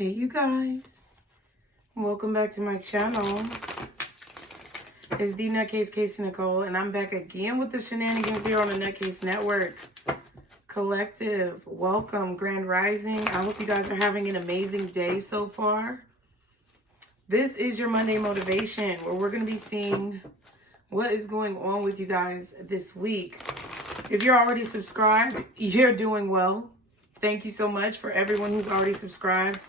Hey you guys, welcome back to my channel. It's TheNutCase, Casey Nicole, and I'm back again with the shenanigans here on the NutCase Network. Collective, welcome, Grand Rising. I hope you guys are having an amazing day so far. This is your Monday motivation, where we're going to be seeing what is going on with you guys this week. If you're already subscribed, you're doing well. Thank you so much for everyone who's already subscribed.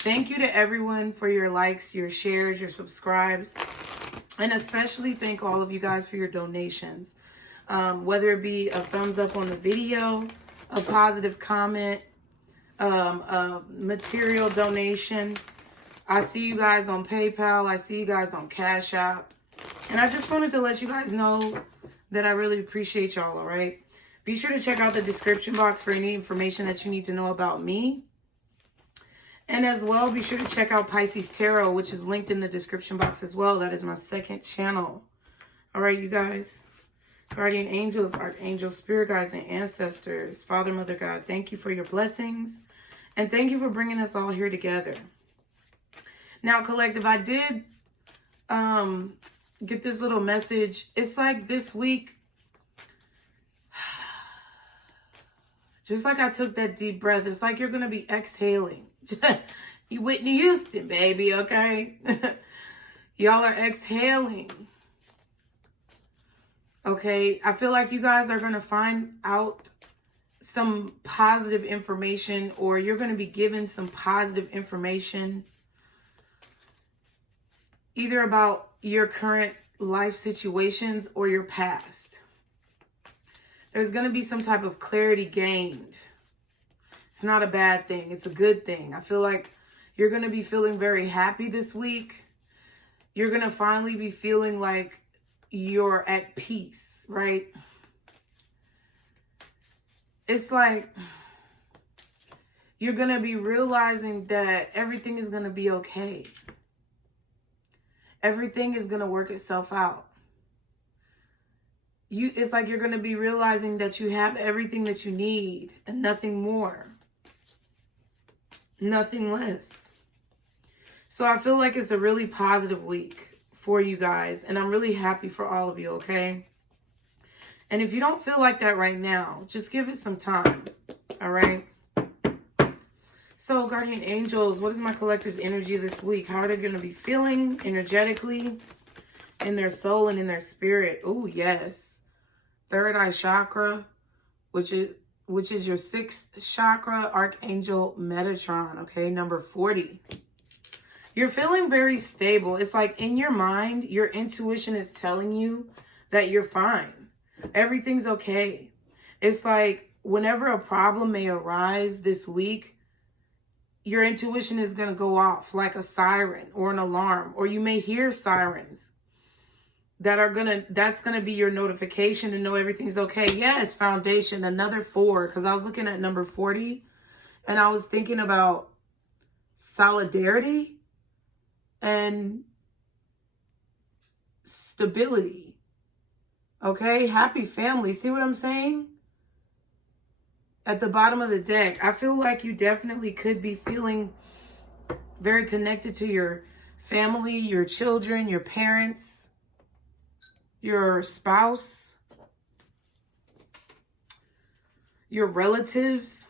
Thank you to everyone for your likes, your shares, your subscribes. And especially thank all of you guys for your donations. Whether it be a thumbs up on the video, a positive comment, a material donation. I see you guys on PayPal. I see you guys on CashApp. And I just wanted to let you guys know that I really appreciate y'all, all right? Be sure to check out the description box for any information that you need to know about me. And as well, be sure to check out Pisces Tarot, which is linked in the description box as well. That is my second channel. All right, you guys. Guardian angels, archangels, spirit guides, and ancestors. Father, Mother, God, thank you for your blessings. And thank you for bringing us all here together. Now, collective, I did get this little message. It's like this week, just like I took that deep breath, it's like you're going to be exhaling. You Whitney Houston, baby, okay? Y'all are exhaling. Okay, I feel like you guys are going to find out some positive information, or you're going to be given some positive information either about your current life situations or your past. There's going to be some type of clarity gained. It's not a bad thing. It's a good thing. I feel like you're going to be feeling very happy this week. You're going to finally be feeling like you're at peace, right? It's like you're going to be realizing that everything is going to be okay. Everything is going to work itself out. It's like you're going to be realizing that you have everything that you need and nothing more. Nothing less. So I feel like it's a really positive week for you guys. And I'm really happy for all of you, okay? And if you don't feel like that right now, just give it some time. All right? So, guardian angels, what is my collective's energy this week? How are they going to be feeling energetically in their soul and in their spirit? Oh, yes. Third eye chakra, which is your sixth chakra, Archangel Metatron, okay? Number 40. You're feeling very stable. It's like in your mind, your intuition is telling you that you're fine. Everything's okay. It's like whenever a problem may arise this week, your intuition is going to go off like a siren or an alarm, or you may hear sirens that's going to be your notification to know everything's okay. Yes, foundation, another 4, because I was looking at number 40 and I was thinking about solidarity and stability. Okay, happy family. See what I'm saying? At the bottom of the deck, I feel like you definitely could be feeling very connected to your family, your children, your parents, your spouse, your relatives.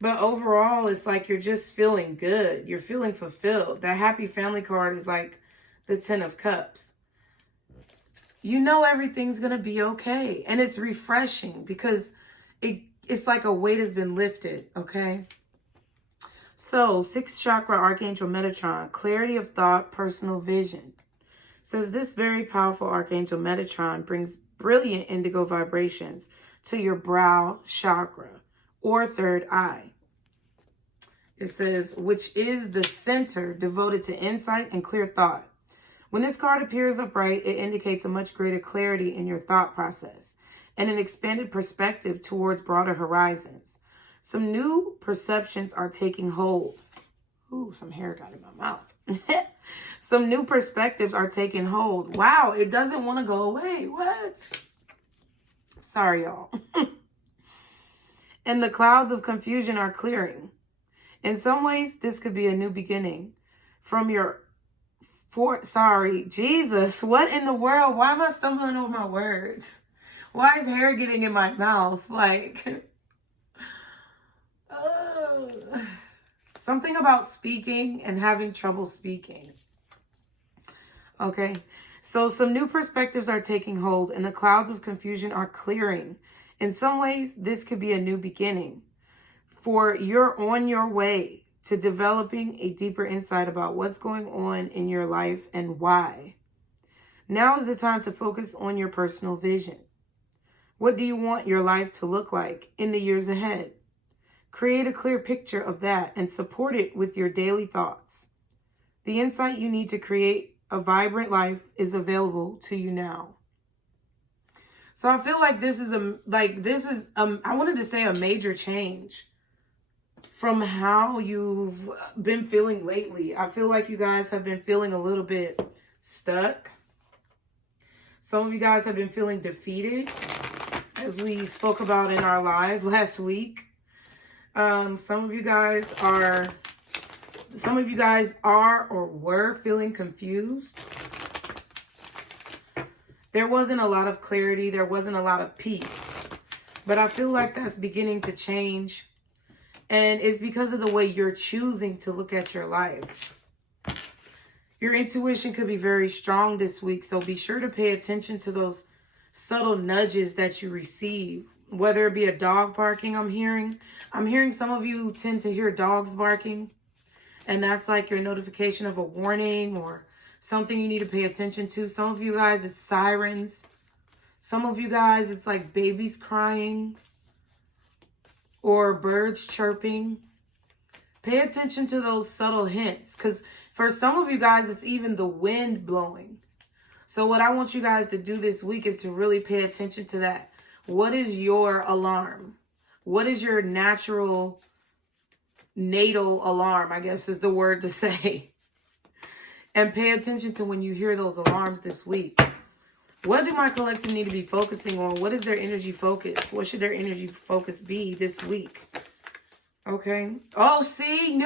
But overall, it's like you're just feeling good. You're feeling fulfilled. That happy family card is like the 10 of Cups. You know everything's going to be okay. And it's refreshing because it's like a weight has been lifted, okay? So, 6th chakra, Archangel Metatron, clarity of thought, personal vision. Says this very powerful Archangel Metatron brings brilliant indigo vibrations to your brow chakra or third eye. It says, which is the center devoted to insight and clear thought. When this card appears upright, it indicates a much greater clarity in your thought process and an expanded perspective towards broader horizons. Some new perceptions are taking hold. Ooh, some hair got in my mouth. Some new perspectives are taking hold. Wow, it doesn't want to go away. What? Sorry, y'all. And the clouds of confusion are clearing. In some ways, this could be a new beginning. From your Jesus, what in the world? Why am I stumbling over my words? Why is hair getting in my mouth? Like, something about speaking and having trouble speaking. Okay, so some new perspectives are taking hold and the clouds of confusion are clearing. In some ways, this could be a new beginning. For you're on your way to developing a deeper insight about what's going on in your life and why. Now is the time to focus on your personal vision. What do you want your life to look like in the years ahead? Create a clear picture of that and support it with your daily thoughts. The insight you need to create a vibrant life is available to you now. So I feel like this is I wanted to say a major change from how you've been feeling lately. I feel like you guys have been feeling a little bit stuck. Some of you guys have been feeling defeated, as we spoke about in our live last week. Some of you guys are or were feeling confused. There wasn't a lot of clarity. There wasn't a lot of peace. But I feel like that's beginning to change. And it's because of the way you're choosing to look at your life. Your intuition could be very strong this week. So be sure to pay attention to those subtle nudges that you receive. Whether it be a dog barking, I'm hearing some of you tend to hear dogs barking. And that's like your notification of a warning or something you need to pay attention to. Some of you guys, it's sirens. Some of you guys, it's like babies crying or birds chirping. Pay attention to those subtle hints, because for some of you guys, it's even the wind blowing. So what I want you guys to do this week is to really pay attention to that. What is your alarm? What is your natal alarm, I guess is the word to say. And pay attention to when you hear those alarms this week. What do my collective need to be focusing on? What is their energy focus? What should their energy focus be this week? Okay. Oh, see?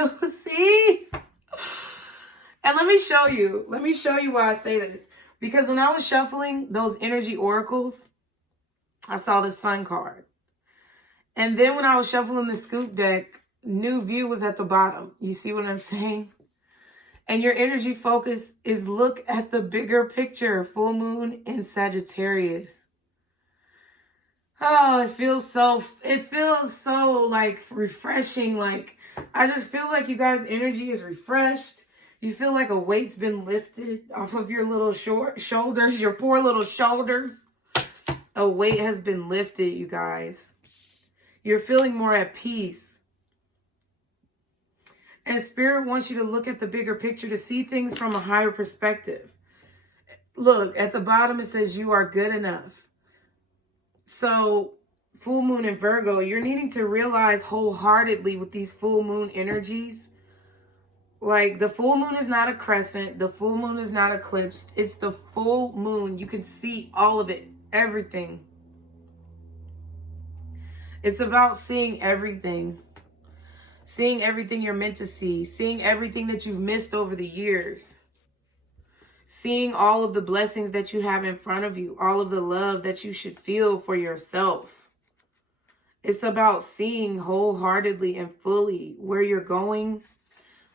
And let me show you why I say this. Because when I was shuffling those energy oracles, I saw the Sun card. And then when I was shuffling the scoop deck, New View was at the bottom. You see what I'm saying? And your energy focus is look at the bigger picture. Full moon in Sagittarius. Oh, it feels so like refreshing. Like, I just feel like you guys' energy is refreshed. You feel like a weight's been lifted off of your little shoulders, your poor little shoulders. A weight has been lifted, you guys. You're feeling more at peace. And Spirit wants you to look at the bigger picture, to see things from a higher perspective. Look, at the bottom it says you are good enough. So, full moon in Virgo, you're needing to realize wholeheartedly with these full moon energies. Like, the full moon is not a crescent. The full moon is not eclipsed. It's the full moon. You can see all of it. Everything. It's about seeing everything. Seeing everything you're meant to see. Seeing everything that you've missed over the years. Seeing all of the blessings that you have in front of you. All of the love that you should feel for yourself. It's about seeing wholeheartedly and fully where you're going.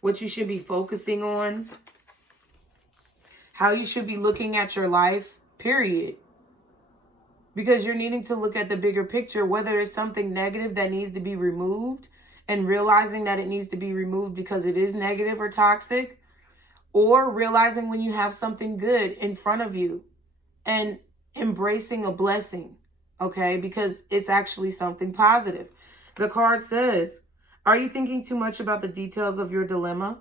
What you should be focusing on. How you should be looking at your life. Period. Because you're needing to look at the bigger picture. Whether it's something negative that needs to be removed. And realizing that it needs to be removed because it is negative or toxic. Or realizing when you have something good in front of you. And embracing a blessing. Okay? Because it's actually something positive. The card says, are you thinking too much about the details of your dilemma?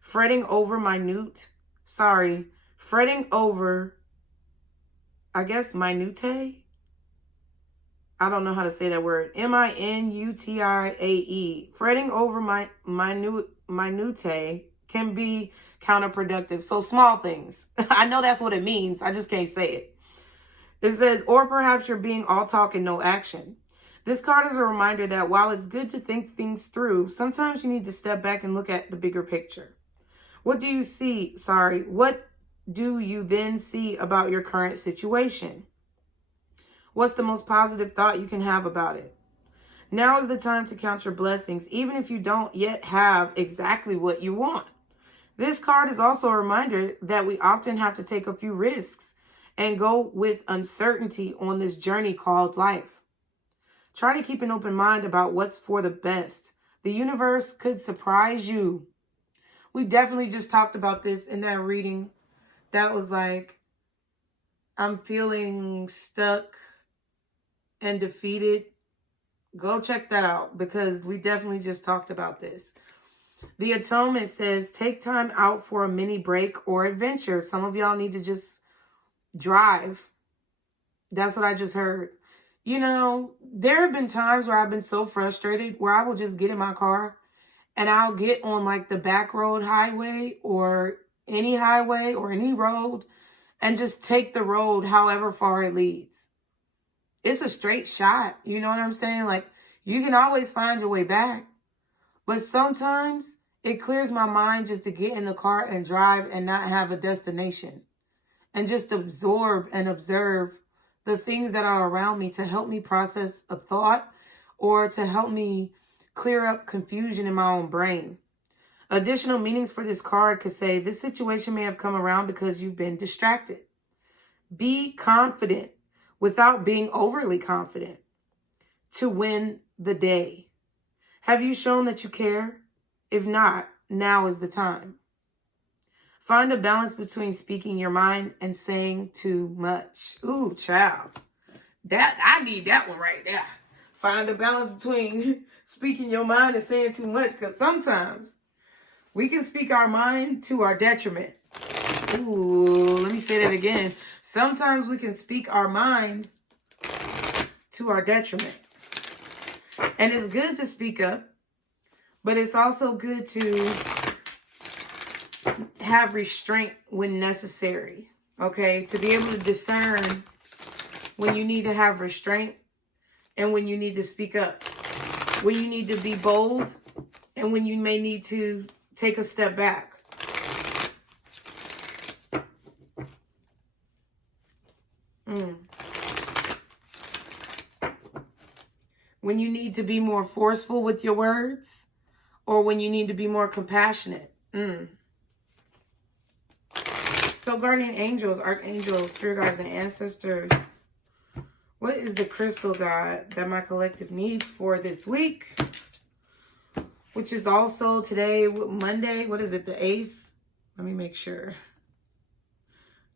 Fretting over minute. I guess minutiae? I don't know how to say that word. M-I-N-U-T-I-A-E. Fretting over minutiae can be counterproductive. So small things. I know that's what it means. I just can't say it. It says, or perhaps you're being all talk and no action. This card is a reminder that while it's good to think things through, sometimes you need to step back and look at the bigger picture. What do you then see about your current situation? What's the most positive thought you can have about it? Now is the time to count your blessings, even if you don't yet have exactly what you want. This card is also a reminder that we often have to take a few risks and go with uncertainty on this journey called life. Try to keep an open mind about what's for the best. The universe could surprise you. We definitely just talked about this in that reading. That was like, I'm feeling stuck and defeated. Go check that out because we definitely just talked about this. The Atonement says, take time out for a mini break or adventure. Some of y'all need to just drive. That's what I just heard. You know, there have been times where I've been so frustrated where I will just get in my car and I'll get on like the back road highway or any road and just take the road however far it leads. It's a straight shot. You know what I'm saying? Like, you can always find your way back. But sometimes it clears my mind just to get in the car and drive and not have a destination. And just absorb and observe the things that are around me to help me process a thought or to help me clear up confusion in my own brain. Additional meanings for this card could say, this situation may have come around because you've been distracted. Be confident without being overly confident to win the day. Have you shown that you care? If not, now is the time. Find a balance between speaking your mind and saying too much. Ooh, child. I need that one right there. Find a balance between speaking your mind and saying too much, because sometimes we can speak our mind to our detriment. Ooh, let me say that again. Sometimes we can speak our mind to our detriment. And it's good to speak up, but it's also good to have restraint when necessary, okay? To be able to discern when you need to have restraint and when you need to speak up, when you need to be bold and when you may need to take a step back. When you need to be more forceful with your words or when you need to be more compassionate. So guardian angels, archangels, spirit guides, and ancestors, what is the crystal guide that my collective needs for this week? Which is also today, Monday, what is it, the 8th? Let me make sure.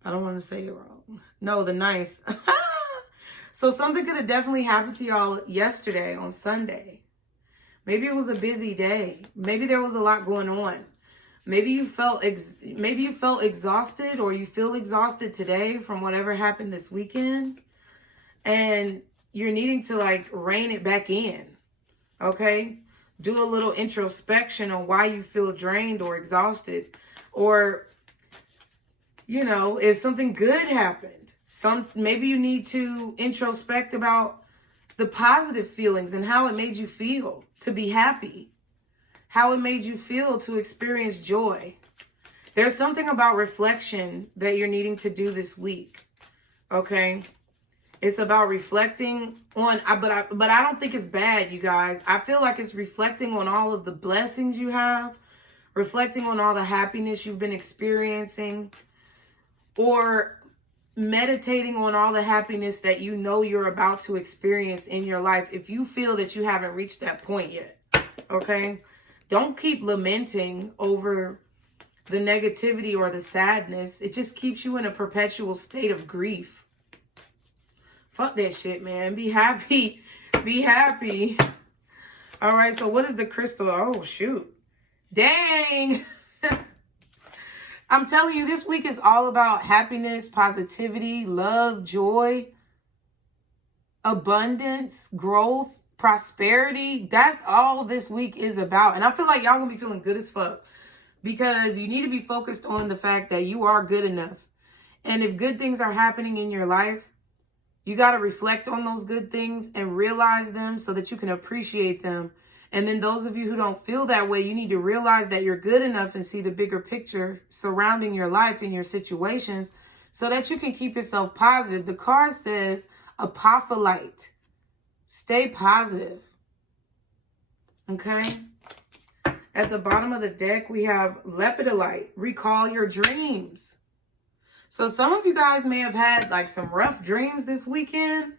I don't want to say it wrong. No, the 9th. So something could have definitely happened to y'all yesterday on Sunday. Maybe it was a busy day. Maybe there was a lot going on. Maybe you felt exhausted, or you feel exhausted today from whatever happened this weekend. And you're needing to like rein it back in. Okay? Do a little introspection on why you feel drained or exhausted. Or, you know, if something good happened. Maybe you need to introspect about the positive feelings and how it made you feel to be happy. How it made you feel to experience joy. There's something about reflection that you're needing to do this week. Okay? It's about reflecting on, but I don't think it's bad, you guys. I feel like it's reflecting on all of the blessings you have, reflecting on all the happiness you've been experiencing, or meditating on all the happiness that you know you're about to experience in your life if you feel that you haven't reached that point yet. Okay? Don't keep lamenting over the negativity or the sadness. It just keeps you in a perpetual state of grief. Fuck that shit, man. Be happy. Be happy. All right, so what is the crystal? Oh, shoot. Dang. I'm telling you, this week is all about happiness, positivity, love, joy, abundance, growth, prosperity. That's all this week is about. And I feel like y'all gonna be feeling good as fuck because you need to be focused on the fact that you are good enough. And if good things are happening in your life, You got to reflect on those good things and realize them so that you can appreciate them. And then those of you who don't feel that way, you need to realize that you're good enough and see the bigger picture surrounding your life and your situations so that you can keep yourself positive. The card says apophyllite. Stay positive. Okay? At the bottom of the deck, we have lepidolite. Recall your dreams. So some of you guys may have had like some rough dreams this weekend,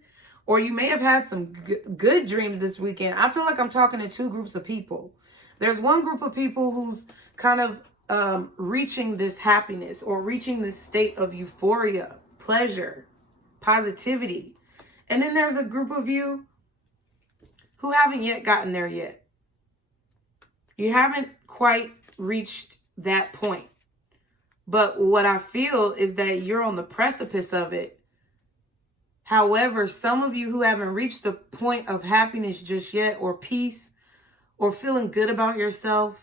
or you may have had some good dreams this weekend. I feel like I'm talking to two groups of people. There's one group of people who's kind of reaching this happiness or reaching this state of euphoria, pleasure, positivity. And then there's a group of you who haven't yet gotten there yet. You haven't quite reached that point. But what I feel is that you're on the precipice of it. However, some of you who haven't reached the point of happiness just yet, or peace, or feeling good about yourself,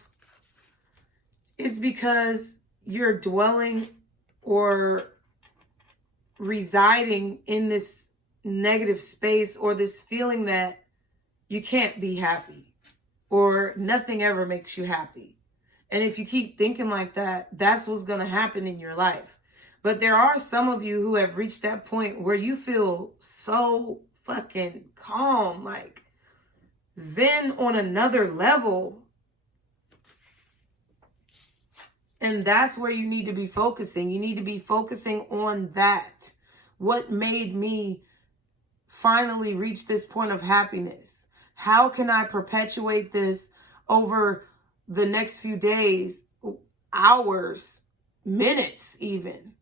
is because you're dwelling or residing in this negative space, or this feeling that you can't be happy, or nothing ever makes you happy. And if you keep thinking like that, that's what's going to happen in your life. But there are some of you who have reached that point where you feel so fucking calm, like zen on another level. And that's where you need to be focusing. You need to be focusing on that. What made me finally reach this point of happiness? How can I perpetuate this over the next few days, hours, minutes even?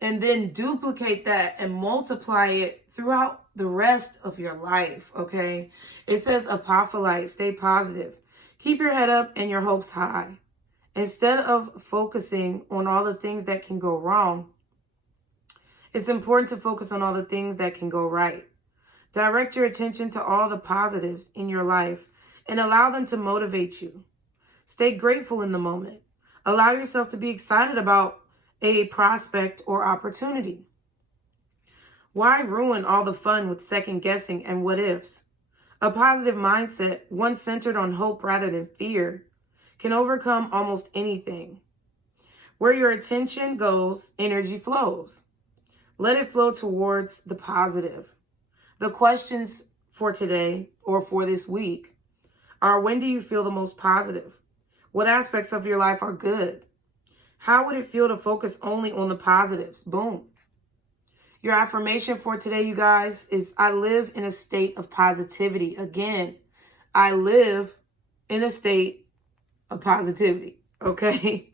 And then duplicate that and multiply it throughout the rest of your life, okay? It says apophyllite, stay positive. Keep your head up and your hopes high. Instead of focusing on all the things that can go wrong, it's important to focus on all the things that can go right. Direct your attention to all the positives in your life and allow them to motivate you. Stay grateful in the moment. Allow yourself to be excited about a prospect or opportunity. Why ruin all the fun with second guessing and what ifs? A positive mindset, one centered on hope rather than fear, can overcome almost anything. Where your attention goes, energy flows. Let it flow towards the positive. The questions for today or for this week are: when do you feel the most positive? What aspects of your life are good? How would it feel to focus only on the positives? Boom. Your affirmation for today, you guys, is I live in a state of positivity. Again, I live in a state of positivity, okay?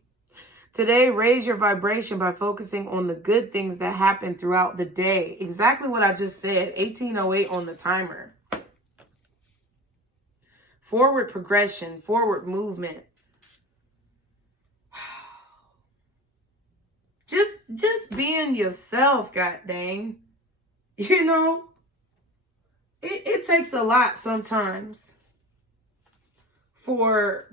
Today, raise your vibration by focusing on the good things that happen throughout the day. Exactly what I just said, 1808 on the timer. Forward progression, forward movement. Just being yourself, god dang. You know, it takes a lot sometimes for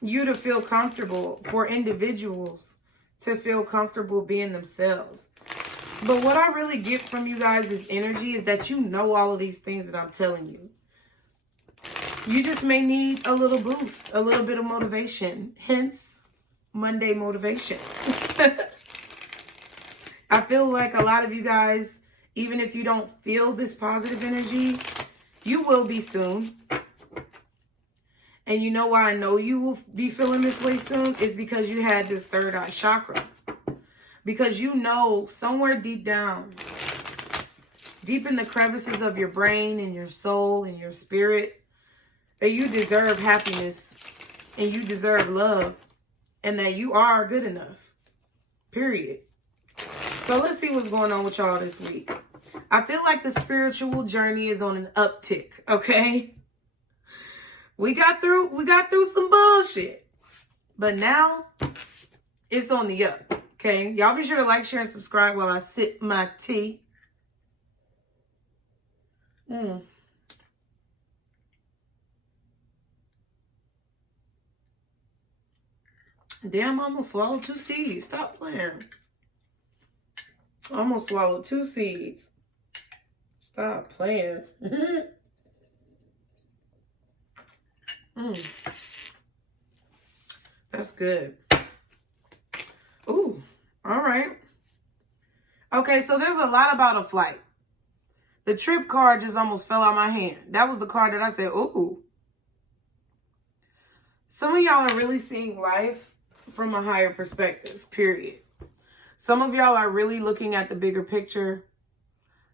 you to feel comfortable, for individuals to feel comfortable being themselves. But what I really get from you guys' energy is that you know all of these things that I'm telling you. You just may need a little boost, a little bit of motivation. Hence, Monday motivation. I feel like a lot of you guys, even if you don't feel this positive energy, you will be soon. And you know why I know you will be feeling this way soon? Is because you had this third eye chakra. Because you know somewhere deep down, deep in the crevices of your brain and your soul and your spirit, that you deserve happiness and you deserve love and that you are good enough. Period. So let's see what's going on with y'all this week. I feel like the spiritual journey is on an uptick, okay? We got through some bullshit. But now it's on the up, okay? Y'all be sure to like, share, and subscribe while I sip my tea. Damn, I almost swallowed 2 seeds. Stop playing. I almost swallowed 2 seeds. Stop playing. That's good. Ooh, all right. Okay, so there's a lot about a flight. The trip card just almost fell out my hand. That was the card that I said, ooh. Some of y'all are really seeing life from a higher perspective, period. Some of y'all are really looking at the bigger picture.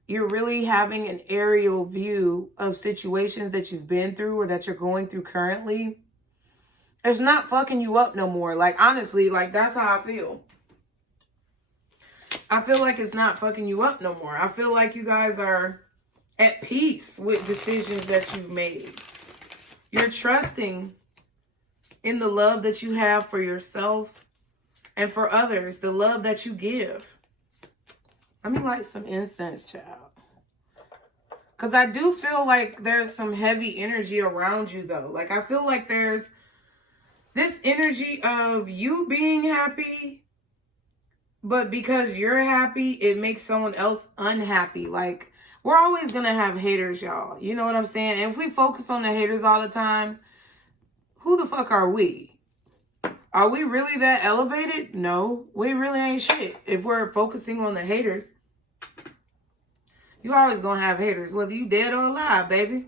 You're really having an aerial view of situations that you've been through or that you're going through currently. It's not fucking you up no more. Like, honestly, like, that's how I feel. I feel like it's not fucking you up no more. I feel like you guys are at peace with decisions that you've made. You're trusting in the love that you have for yourself and for others, the love that you give. Let me light some incense, child. Because I do feel like there's some heavy energy around you, though. Like, I feel like there's this energy of you being happy, but because you're happy, it makes someone else unhappy. Like, we're always going to have haters, y'all. You know what I'm saying? And if we focus on the haters all the time, who the fuck are we? Are we really that elevated? No, we really ain't shit. If we're focusing on the haters, you always gonna have haters, whether you dead or alive, baby.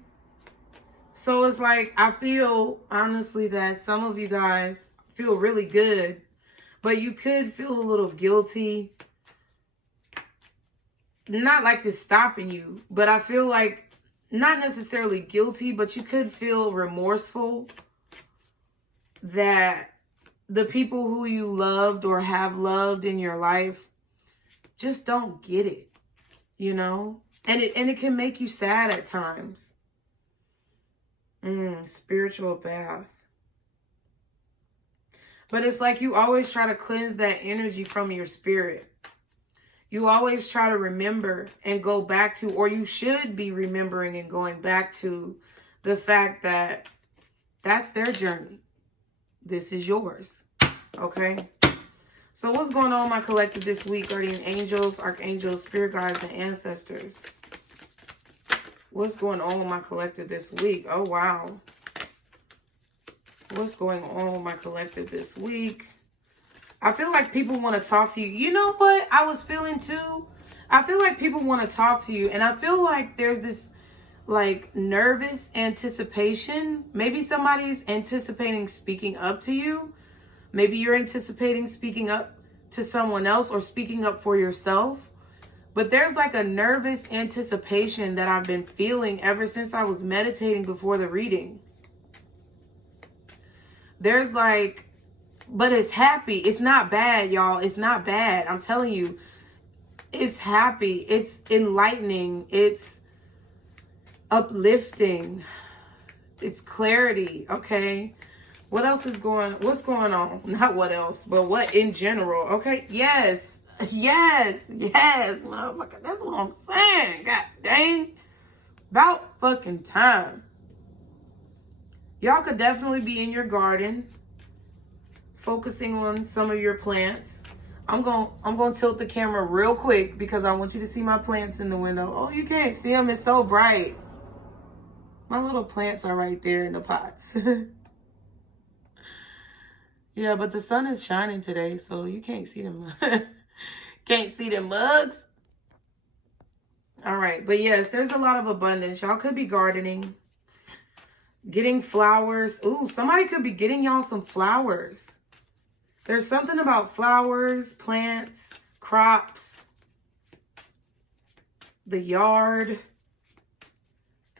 So it's like, I feel, honestly, that some of you guys feel really good, but you could feel a little guilty. Not like it's stopping you, but I feel like, not necessarily guilty, but you could feel remorseful that the people who you loved or have loved in your life just don't get it, you know? And it can make you sad at times. Spiritual bath. But it's like you always try to cleanse that energy from your spirit. You always try to remember and go back to, or you should be remembering and going back to the fact that that's their journey. This is yours. Okay? So what's going on, my collective, this week? Guardian angels, archangels, spirit guides, and ancestors. What's going on with my collective this week? Oh, wow. What's going on with my collective this week? I feel like people want to talk to you. You know what I was feeling too? I feel like people want to talk to you. And I feel like there's this like nervous anticipation. Maybe somebody's anticipating speaking up to you. Maybe you're anticipating speaking up to someone else or speaking up for yourself. But there's like a nervous anticipation that I've been feeling ever since I was meditating before the reading. There's like, but it's happy. It's not bad, y'all. It's not bad. I'm telling you, it's happy. It's enlightening. It's uplifting. It's clarity. Okay. What's going on? Not what else, but what in general. Okay. Yes, motherfucker. That's what I'm saying. God dang. About fucking time. Y'all could definitely be in your garden, focusing on some of your plants. I'm going to tilt the camera real quick because I want you to see my plants in the window. Oh, you can't see them. It's so bright. My little plants are right there in the pots. Yeah, but the sun is shining today, so you can't see them. Can't see them mugs. All right, but yes, there's a lot of abundance. Y'all could be gardening, getting flowers. Ooh, somebody could be getting y'all some flowers. There's something about flowers, plants, crops, the yard,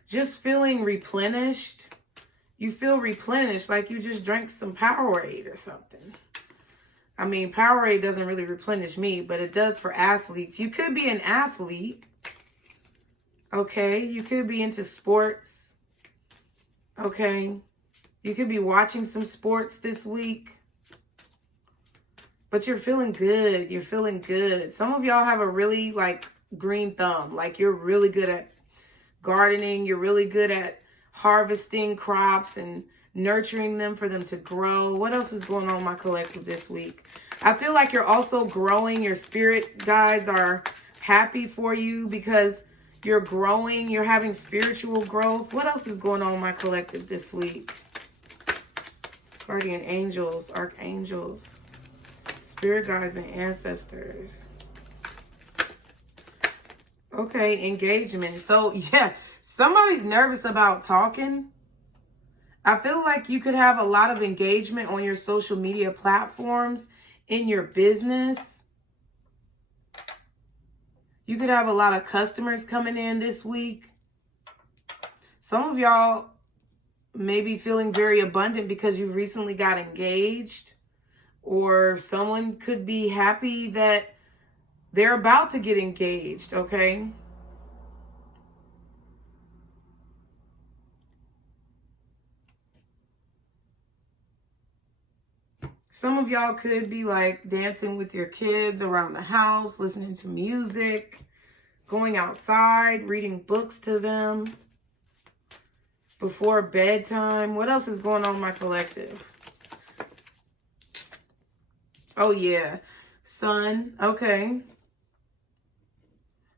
just feeling replenished. You feel replenished like you just drank some Powerade or something. I mean, Powerade doesn't really replenish me, but it does for athletes. You could be an athlete. Okay, you could be into sports. Okay, you could be watching some sports this week. But you're feeling good. You're feeling good. Some of y'all have a really like green thumb. Like you're really good at gardening. You're really good at harvesting crops and nurturing them for them to grow. What else is going on in my collective this week? I feel like you're also growing. Your spirit guides are happy for you because you're growing. You're having spiritual growth. What else is going on in my collective this week? Guardian angels, archangels, spirit guides, and ancestors. Okay, engagement. So, yeah, somebody's nervous about talking. I feel like you could have a lot of engagement on your social media platforms, in your business. You could have a lot of customers coming in this week. Some of y'all may be feeling very abundant because you recently got engaged. Or someone could be happy that they're about to get engaged, okay? Some of y'all could be like dancing with your kids around the house, listening to music, going outside, reading books to them before bedtime. What else is going on in my collective? Oh, yeah. Sun. Okay.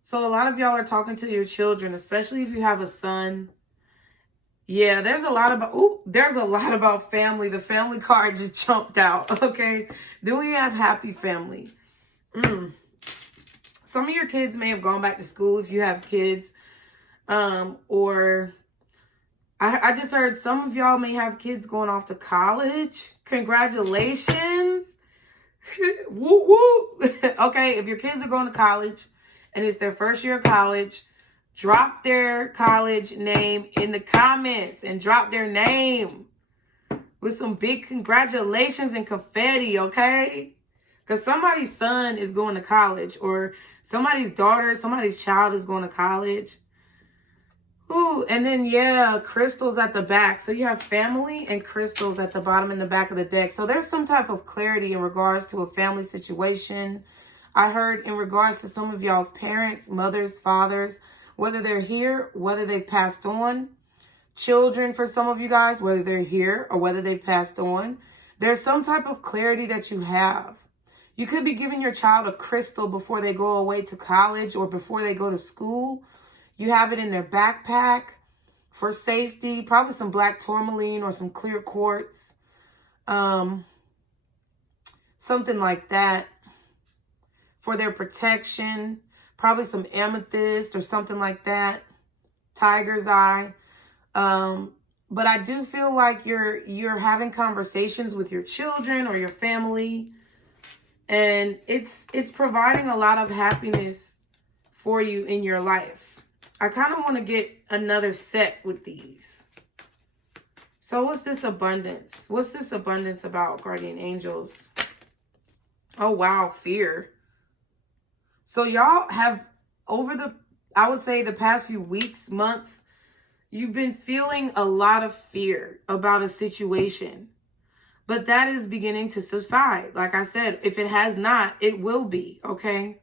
So a lot of y'all are talking to your children, especially if you have a son. Yeah, there's a lot about family. The family card just jumped out, okay? Then we have happy family. Some of your kids may have gone back to school if you have kids. Or I just heard some of y'all may have kids going off to college. Congratulations. Woo woo. Okay, if your kids are going to college and it's their first year of college, drop their college name in the comments and drop their name with some big congratulations and confetti, okay? Because somebody's son is going to college, or somebody's daughter, somebody's child is going to college. Ooh, and then, yeah, crystals at the back. So you have family and crystals at the bottom and the back of the deck. So there's some type of clarity in regards to a family situation. I heard in regards to some of y'all's parents, mothers, fathers, whether they're here, whether they've passed on. Children, for some of you guys, whether they're here or whether they've passed on. There's some type of clarity that you have. You could be giving your child a crystal before they go away to college or before they go to school. You have it in their backpack for safety, probably some black tourmaline or some clear quartz, something like that for their protection, probably some amethyst or something like that, tiger's eye. But I do feel like you're having conversations with your children or your family, and it's providing a lot of happiness for you in your life. I kind of want to get another set with these. So what's this abundance? What's this abundance about, guardian angels? Oh, wow, fear. So y'all have, I would say the past few weeks, months, you've been feeling a lot of fear about a situation. But that is beginning to subside. Like I said, if it has not, it will be, okay?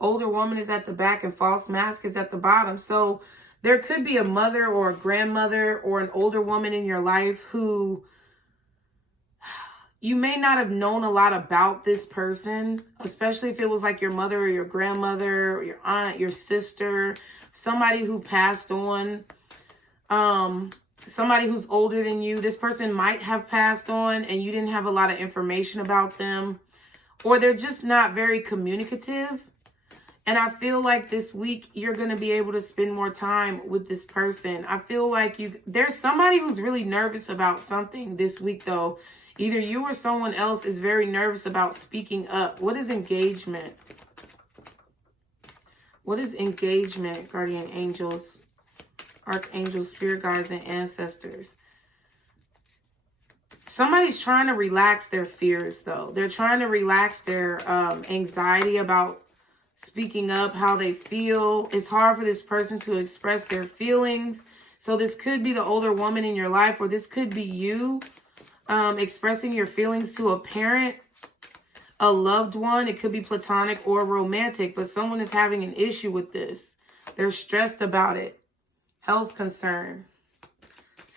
Older woman is at the back and false mask is at the bottom. So there could be a mother or a grandmother or an older woman in your life who you may not have known a lot about this person, especially if it was like your mother or your grandmother or your aunt, your sister, somebody who passed on, somebody who's older than you. This person might have passed on and you didn't have a lot of information about them, or they're just not very communicative. And I feel like this week you're going to be able to spend more time with this person. I feel like there's somebody who's really nervous about something this week, though. Either you or someone else is very nervous about speaking up. What is engagement? What is engagement, guardian angels, archangels, spirit guides, and ancestors? Somebody's trying to relax their fears, though. They're trying to relax their anxiety about speaking up, how they feel. It's hard for this person to express their feelings. So this could be the older woman in your life, or this could be you expressing your feelings to a parent, a loved one. It could be platonic or romantic, but someone is having an issue with this. They're stressed about it. Health concern.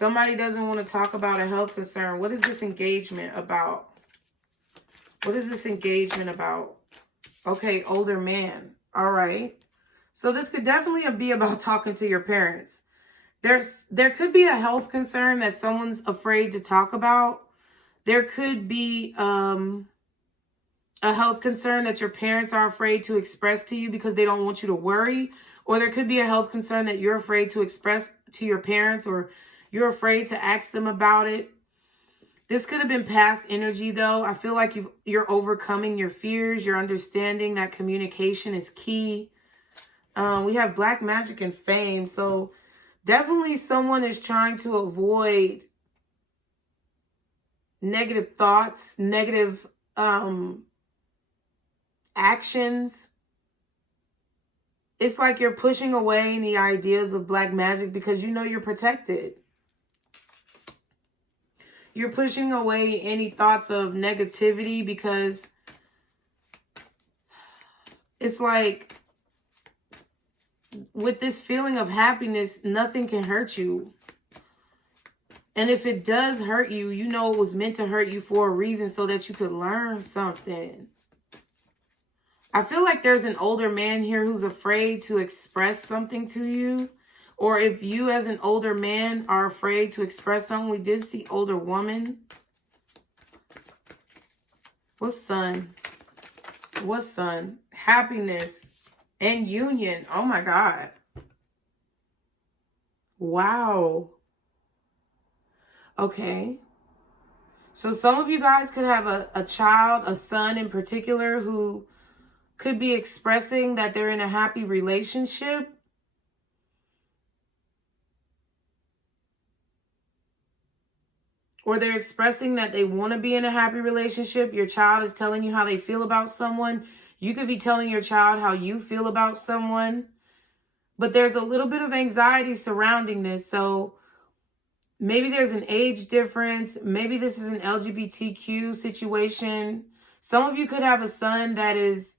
Somebody doesn't want to talk about a health concern. What is this engagement about? What is this engagement about? Okay, older man. All right. So this could definitely be about talking to your parents. There could be a health concern that someone's afraid to talk about. There could be a health concern that your parents are afraid to express to you because they don't want you to worry. Or there could be a health concern that you're afraid to express to your parents, or you're afraid to ask them about it. This could have been past energy, though. I feel like you're overcoming your fears. You're understanding that communication is key. We have black magic and fame. So definitely someone is trying to avoid negative thoughts, negative actions. It's like you're pushing away the ideas of black magic because you know you're protected. You're pushing away any thoughts of negativity because it's like with this feeling of happiness, nothing can hurt you. And if it does hurt you, you know it was meant to hurt you for a reason so that you could learn something. I feel like there's an older man here who's afraid to express something to you. Or if you as an older man are afraid to express something, we did see older woman. What's sun? What's sun? Happiness and union. Oh my God. Wow. Okay. So some of you guys could have a child, a son in particular, who could be expressing that they're in a happy relationship. Or they're expressing that they want to be in a happy relationship. Your child is telling you how they feel about someone. You could be telling your child how you feel about someone. But there's a little bit of anxiety surrounding this. So maybe there's an age difference. Maybe this is an LGBTQ situation. Some of you could have a son that is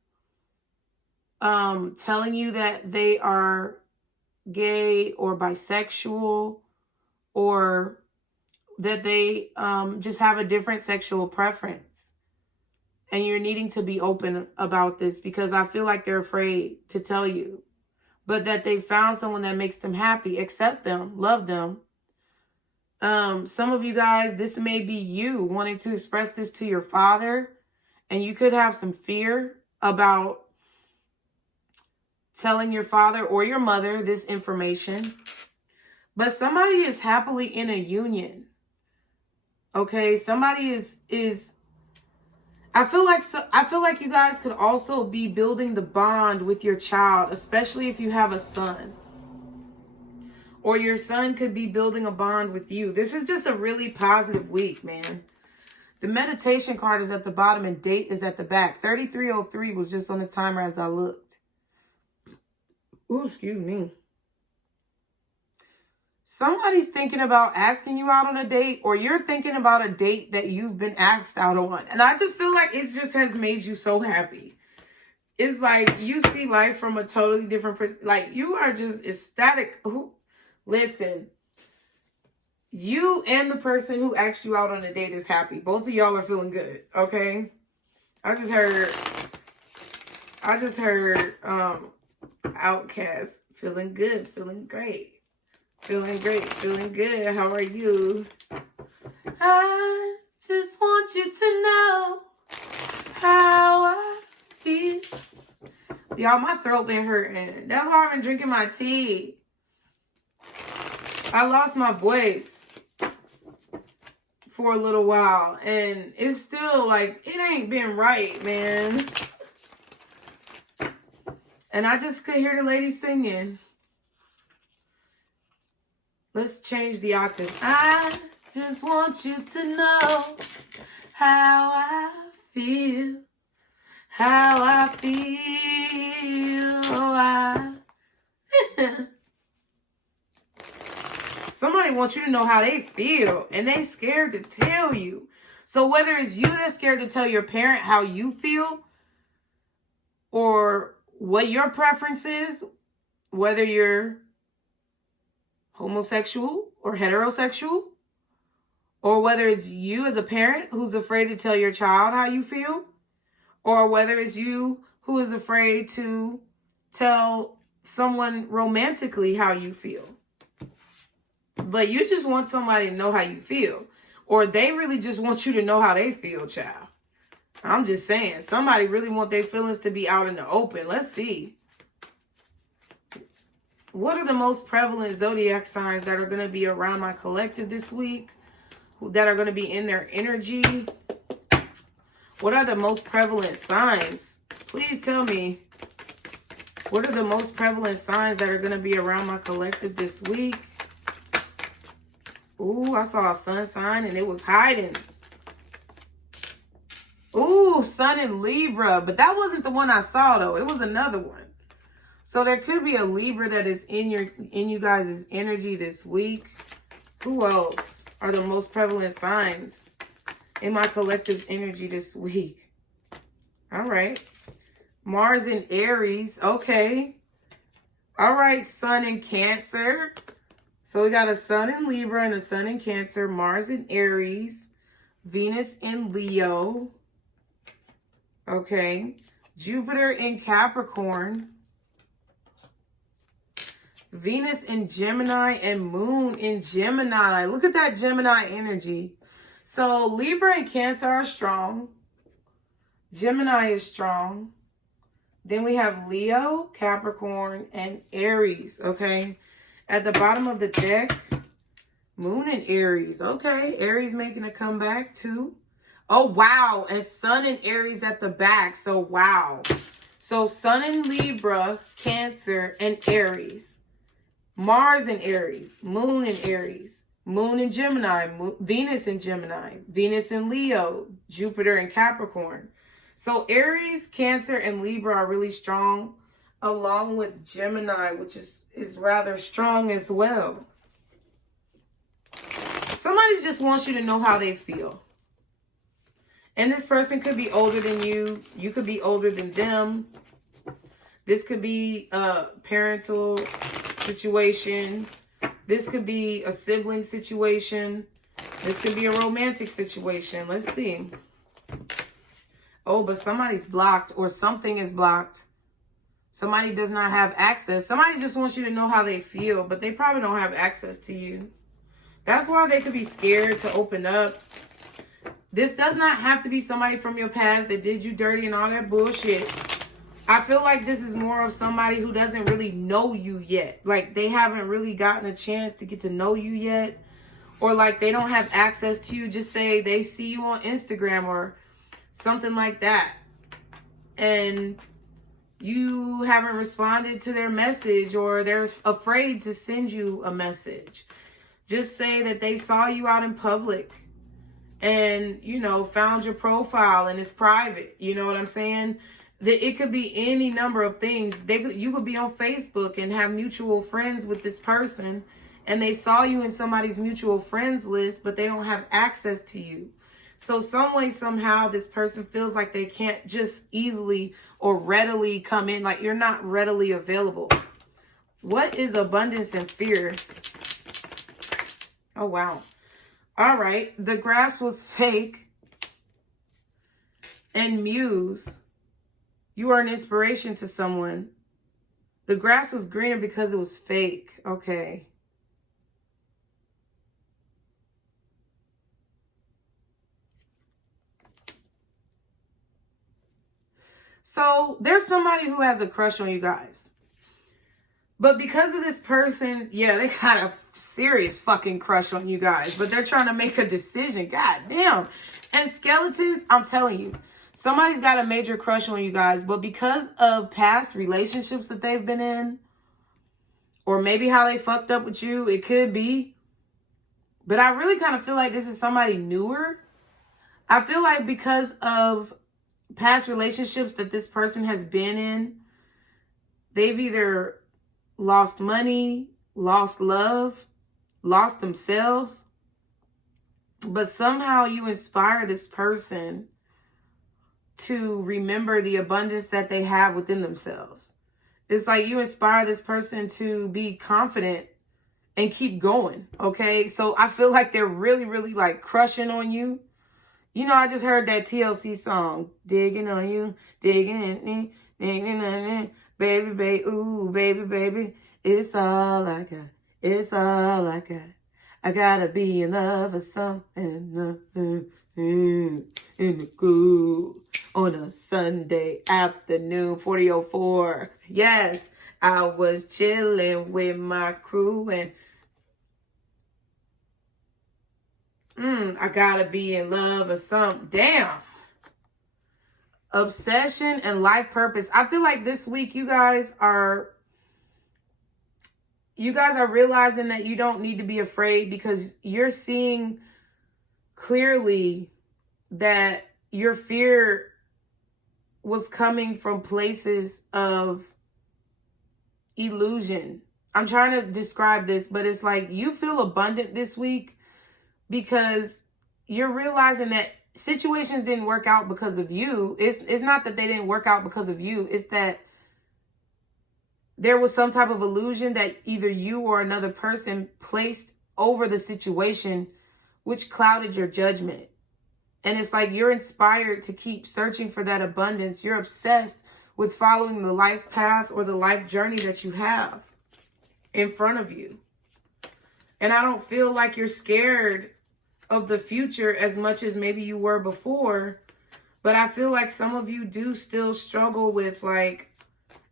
telling you that they are gay or bisexual, or that they just have a different sexual preference. And you're needing to be open about this because I feel like they're afraid to tell you. But that they found someone that makes them happy. Accept them. Love them. Some of you guys, this may be you wanting to express this to your father. And you could have some fear about telling your father or your mother this information. But somebody is happily in a union. Okay, somebody is I feel like you guys could also be building the bond with your child, especially if you have a son. Or your son could be building a bond with you. This is just a really positive week, man. The meditation card is at the bottom and date is at the back. 3303 was just on the timer as I looked. Ooh, excuse me. Somebody's thinking about asking you out on a date, or you're thinking about a date that you've been asked out on. And I just feel like it just has made you so happy. It's like you see life from a totally different perspective. Like you are just ecstatic. Listen, you and the person who asked you out on a date is happy. Both of y'all are feeling good, okay? I just heard Outcast feeling good, feeling great. Feeling great, feeling good. How are you? I just want you to know how I feel. Y'all, my throat been hurting. That's why I've been drinking my tea. I lost my voice for a little while. And it's still like, it ain't been right, man. And I just could hear the lady singing. Let's change the octave. I just want you to know how I feel. How I feel. Somebody wants you to know how they feel. And they scared to tell you. So whether it's you that's scared to tell your parent how you feel, or what your preference is, whether you're homosexual or heterosexual, or whether it's you as a parent who's afraid to tell your child how you feel, or whether it's you who is afraid to tell someone romantically how you feel. But you just want somebody to know how you feel, or they really just want you to know how they feel, child. I'm just saying, somebody really want their feelings to be out in the open. Let's see. What are the most prevalent zodiac signs that are going to be around my collective this week? That are going to be in their energy? What are the most prevalent signs? Please tell me. What are the most prevalent signs that are going to be around my collective this week? Ooh, I saw a sun sign and it was hiding. Ooh, Sun in Libra. But that wasn't the one I saw, though. It was another one. So there could be a Libra that is in you guys' energy this week. Who else are the most prevalent signs in my collective energy this week? All right. Mars in Aries. Okay. All right, Sun in Cancer. So we got a Sun in Libra and a Sun in Cancer. Mars in Aries. Venus in Leo. Okay. Jupiter in Capricorn. Venus in Gemini and Moon in Gemini. Look at that Gemini energy. So Libra and Cancer are strong. Gemini is strong. Then we have Leo, Capricorn, and Aries. Okay. At the bottom of the deck, Moon and Aries. Okay. Aries making a comeback too. Oh, wow. And Sun in Aries at the back. So, wow. So, Sun in Libra, Cancer, and Aries. Mars in Aries. Moon in Aries. Moon in Gemini. Venus in Gemini. Venus in Leo. Jupiter in Capricorn. So, Aries, Cancer, and Libra are really strong, along with Gemini, which is rather strong as well. Somebody just wants you to know how they feel. And this person could be older than you. You could be older than them. This could be a parental situation. This could be a sibling situation. This could be a romantic situation. Let's see. Oh, but somebody's blocked or something is blocked. Somebody does not have access. Somebody just wants you to know how they feel, but they probably don't have access to you. That's why they could be scared to open up. This does not have to be somebody from your past that did you dirty and all that bullshit. I feel like this is more of somebody who doesn't really know you yet. Like they haven't really gotten a chance to get to know you yet. Or like they don't have access to you. Just say they see you on Instagram or something like that. And you haven't responded to their message or they're afraid to send you a message. Just say that they saw you out in public. And, you know, found your profile and it's private. You know what I'm saying? It could be any number of things. You could be on Facebook and have mutual friends with this person. And they saw you in somebody's mutual friends list, but they don't have access to you. So some way, somehow, this person feels like they can't just easily or readily come in. Like you're not readily available. What is abundance and fear? Oh, wow. All right, the grass was fake. And Muse, you are an inspiration to someone. The grass was greener because it was fake. Okay. So there's somebody who has a crush on you guys. But because of this person, yeah, they got a serious fucking crush on you guys. But they're trying to make a decision. God damn. And skeletons, I'm telling you, somebody's got a major crush on you guys. But because of past relationships that they've been in, or maybe how they fucked up with you, it could be. But I really kind of feel like this is somebody newer. I feel like because of past relationships that this person has been in, they've either lost money, lost love, lost themselves. But somehow you inspire this person to remember the abundance that they have within themselves. It's like you inspire this person to be confident and keep going, okay? So I feel like they're really, really like crushing on you. You know, I just heard that TLC song, digging on you, digging in me, digging on me, baby, baby, ooh, baby, baby, it's all I got, it's all I got. I gotta be in love with something in the cool on a Sunday afternoon, 40:04. Yes, I was chilling with my crew and I gotta be in love or something. Damn. Obsession and life purpose. I feel like this week you guys are realizing that you don't need to be afraid, because you're seeing clearly that your fear was coming from places of illusion. I'm trying to describe this, but it's like you feel abundant this week because you're realizing that situations didn't work out because of you. It's not that they didn't work out because of you. It's that there was some type of illusion that either you or another person placed over the situation, which clouded your judgment. And it's like you're inspired to keep searching for that abundance. You're obsessed with following the life path or the life journey that you have in front of you. And I don't feel like you're scared of the future as much as maybe you were before. But I feel like some of you do still struggle with like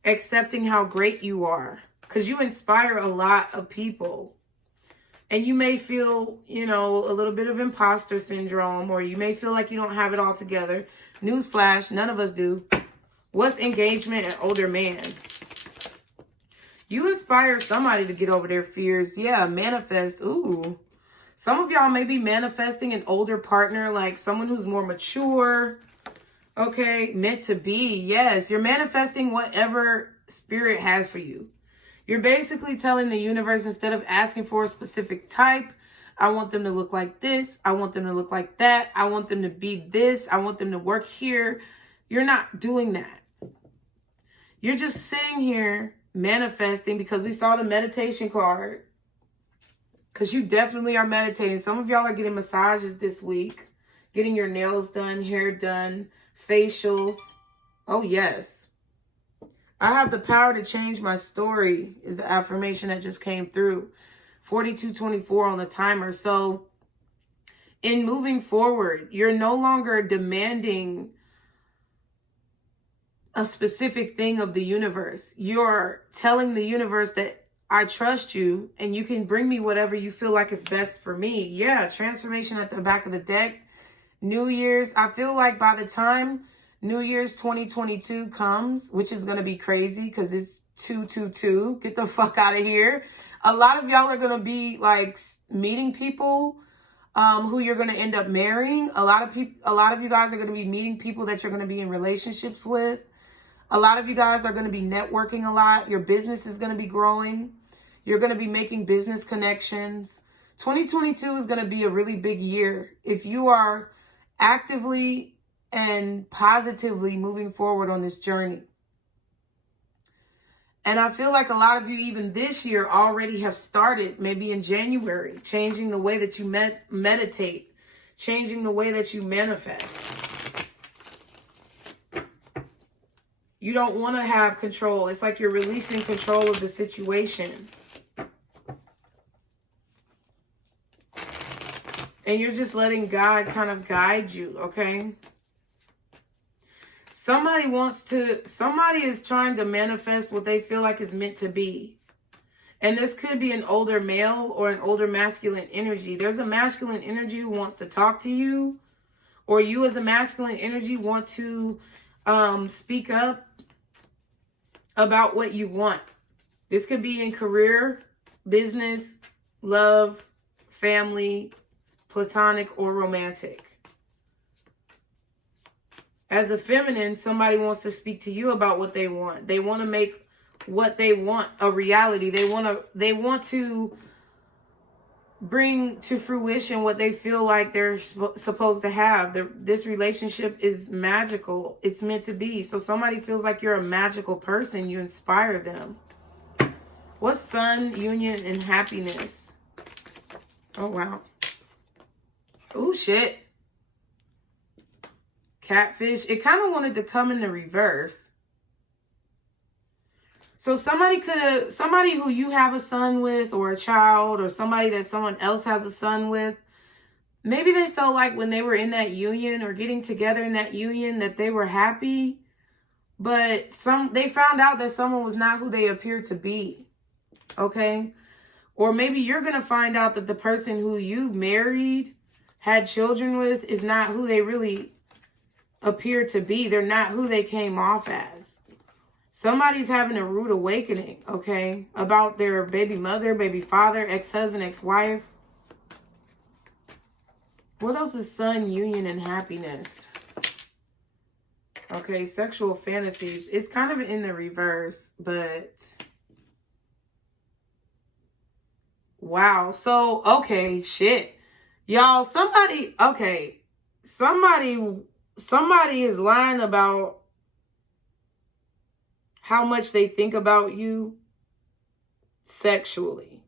accepting how great you are, because you inspire a lot of people. And you may feel, you know, a little bit of imposter syndrome, or you may feel like you don't have it all together. Newsflash, none of us do. What's engagement and older man? You inspire somebody to get over their fears. Yeah, manifest. Ooh. Some of y'all may be manifesting an older partner, like someone who's more mature. Okay, meant to be. Yes, you're manifesting whatever spirit has for you. You're basically telling the universe, instead of asking for a specific type, I want them to look like this. I want them to look like that. I want them to be this. I want them to work here. You're not doing that. You're just sitting here manifesting, because we saw the meditation card. Because you definitely are meditating. Some of y'all are getting massages this week, getting your nails done, hair done, facials. Oh, yes. I have the power to change my story is the affirmation that just came through. 4224 on the timer. So in moving forward, you're no longer demanding a specific thing of the universe. You're telling the universe that I trust you and you can bring me whatever you feel like is best for me. Yeah, transformation at the back of the deck. New Year's. I feel like by the time New Year's 2022 comes, which is going to be crazy because it's 222. Get the fuck out of here. A lot of y'all are going to be like meeting people who you're going to end up marrying. A lot of you guys are going to be meeting people that you're going to be in relationships with. A lot of you guys are going to be networking a lot. Your business is going to be growing. You're going to be making business connections. 2022 is going to be a really big year. If you are actively and positively moving forward on this journey. And I feel like a lot of you, even this year, already have started, maybe in January, changing the way that you meditate, changing the way that you manifest. You don't want to have control. It's like you're releasing control of the situation. And you're just letting God kind of guide you, okay? Somebody is trying to manifest what they feel like is meant to be. And this could be an older male or an older masculine energy. There's a masculine energy who wants to talk to you, or you as a masculine energy want to speak up about what you want. This could be in career, business, love, family, platonic, or romantic. As a feminine, somebody wants to speak to you about what they want. They want to make what they want a reality. They want to bring to fruition what they feel like they're supposed to have. This relationship is magical. It's meant to be. So somebody feels like you're a magical person. You inspire them. What's sun, union, and happiness? Oh, wow. Oh, shit. Catfish. It kind of wanted to come in the reverse. So somebody who you have a son with, or a child, or somebody that someone else has a son with, maybe they felt like when they were in that union or getting together in that union that they were happy, but they found out that someone was not who they appeared to be. Okay? Or maybe you're going to find out that the person who you've married, had children with, is not who they really appear to be. They're not who they came off as. Somebody's having a rude awakening, okay, about their baby mother, baby father, ex-husband, ex-wife. What else is sun, union, and happiness? Okay, sexual fantasies. It's kind of in the reverse, but... Wow. So, okay, shit. Y'all, somebody is lying about how much they think about you sexually.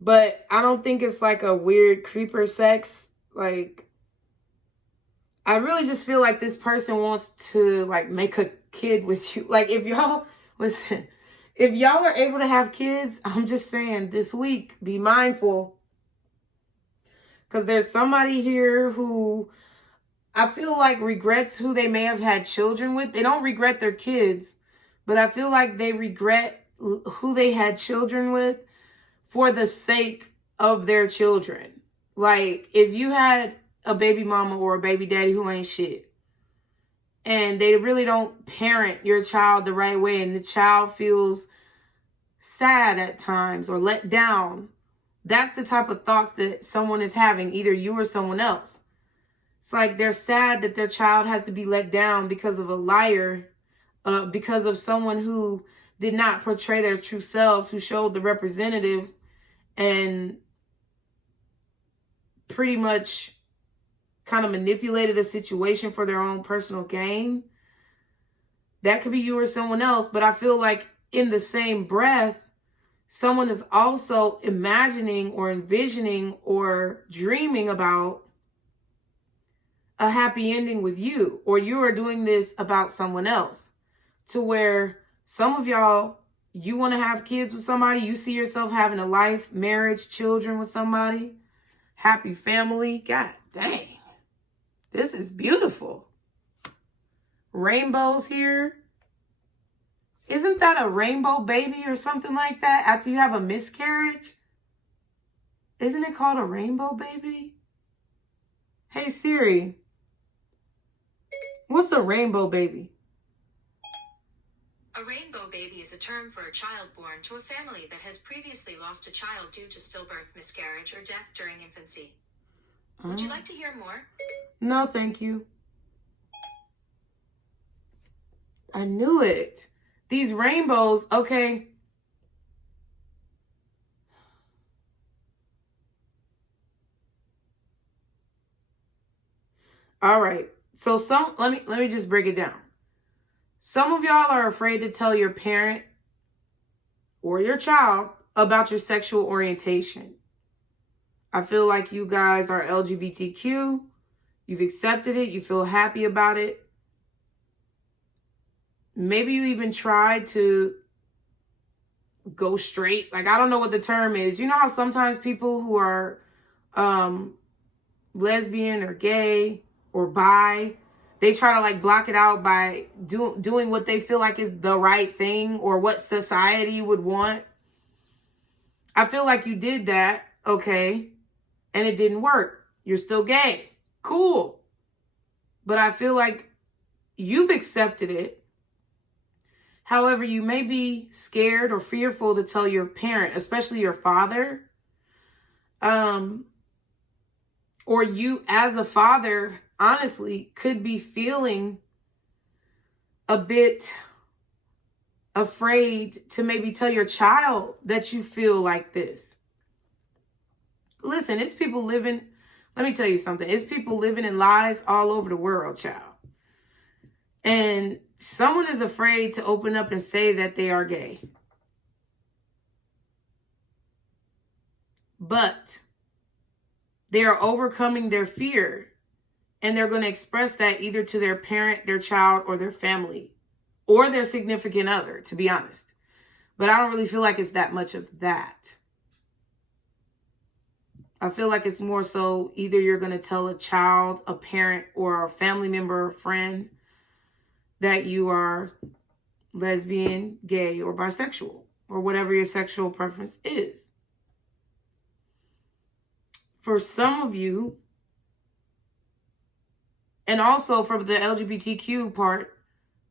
But I don't think it's like a weird creeper sex. Like, I really just feel like this person wants to like make a kid with you. Like, if y'all, listen, if y'all are able to have kids, I'm just saying this week, be mindful. Because there's somebody here who I feel like regrets who they may have had children with. They don't regret their kids, but I feel like they regret who they had children with for the sake of their children. Like, if you had a baby mama or a baby daddy who ain't shit, and they really don't parent your child the right way, and the child feels sad at times or let down, that's the type of thoughts that someone is having, either you or someone else. It's like they're sad that their child has to be let down because of a liar, because of someone who did not portray their true selves, who showed the representative and pretty much kind of manipulated a situation for their own personal gain. That could be you or someone else, but I feel like in the same breath, someone is also imagining or envisioning or dreaming about a happy ending with you, or you are doing this about someone else, to where some of y'all, you want to have kids with somebody, you see yourself having a life, marriage, children with somebody, happy family. God dang, this is beautiful. Rainbows here. Isn't that a rainbow baby or something like that after you have a miscarriage? Isn't it called a rainbow baby? Hey Siri, what's a rainbow baby? A rainbow baby is a term for a child born to a family that has previously lost a child due to stillbirth, miscarriage, or death during infancy. Would you like to hear more? No, thank you. I knew it. These rainbows, okay. All right. So let me just break it down. Some of y'all are afraid to tell your parent or your child about your sexual orientation. I feel like you guys are LGBTQ. You've accepted it. You feel happy about it. Maybe you even tried to go straight. Like, I don't know what the term is. You know how sometimes people who are lesbian or gay or bi, they try to like block it out by doing what they feel like is the right thing or what society would want. I feel like you did that, okay, and it didn't work. You're still gay. Cool. But I feel like you've accepted it. However, you may be scared or fearful to tell your parent, especially your father. Or you as a father, honestly, could be feeling a bit afraid to maybe tell your child that you feel like this. Listen, it's people living, let me tell you something. It's people living in lies all over the world, child. And someone is afraid to open up and say that they are gay. but they are overcoming their fear, and they're going to express that either to their parent, their child, or their family, or their significant other, to be honest. But I don't really feel like it's that much of that. I feel like it's more so either you're going to tell a child, a parent, or a family member, or friend that you are lesbian, gay, or bisexual, or whatever your sexual preference is. For some of you, and also for the LGBTQ part,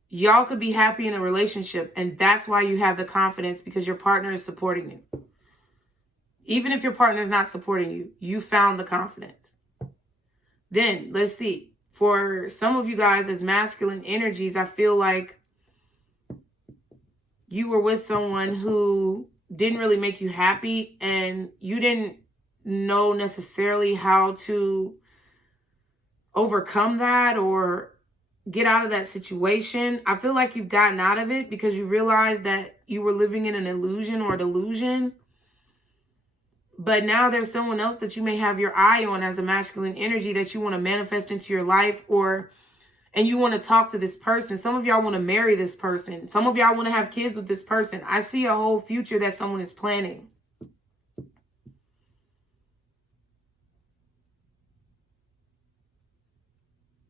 y'all could be happy in a relationship, and that's why you have the confidence, because your partner is supporting you. Even if your partner is not supporting you, you found the confidence. Then, let's see. For some of you guys as masculine energies, I feel like you were with someone who didn't really make you happy, and you didn't know necessarily how to overcome that or get out of that situation. I feel like you've gotten out of it because you realized that you were living in an illusion or delusion. But now there's someone else that you may have your eye on as a masculine energy that you want to manifest into your life, and you want to talk to this person. Some of y'all want to marry this person. Some of y'all want to have kids with this person. I see a whole future that someone is planning.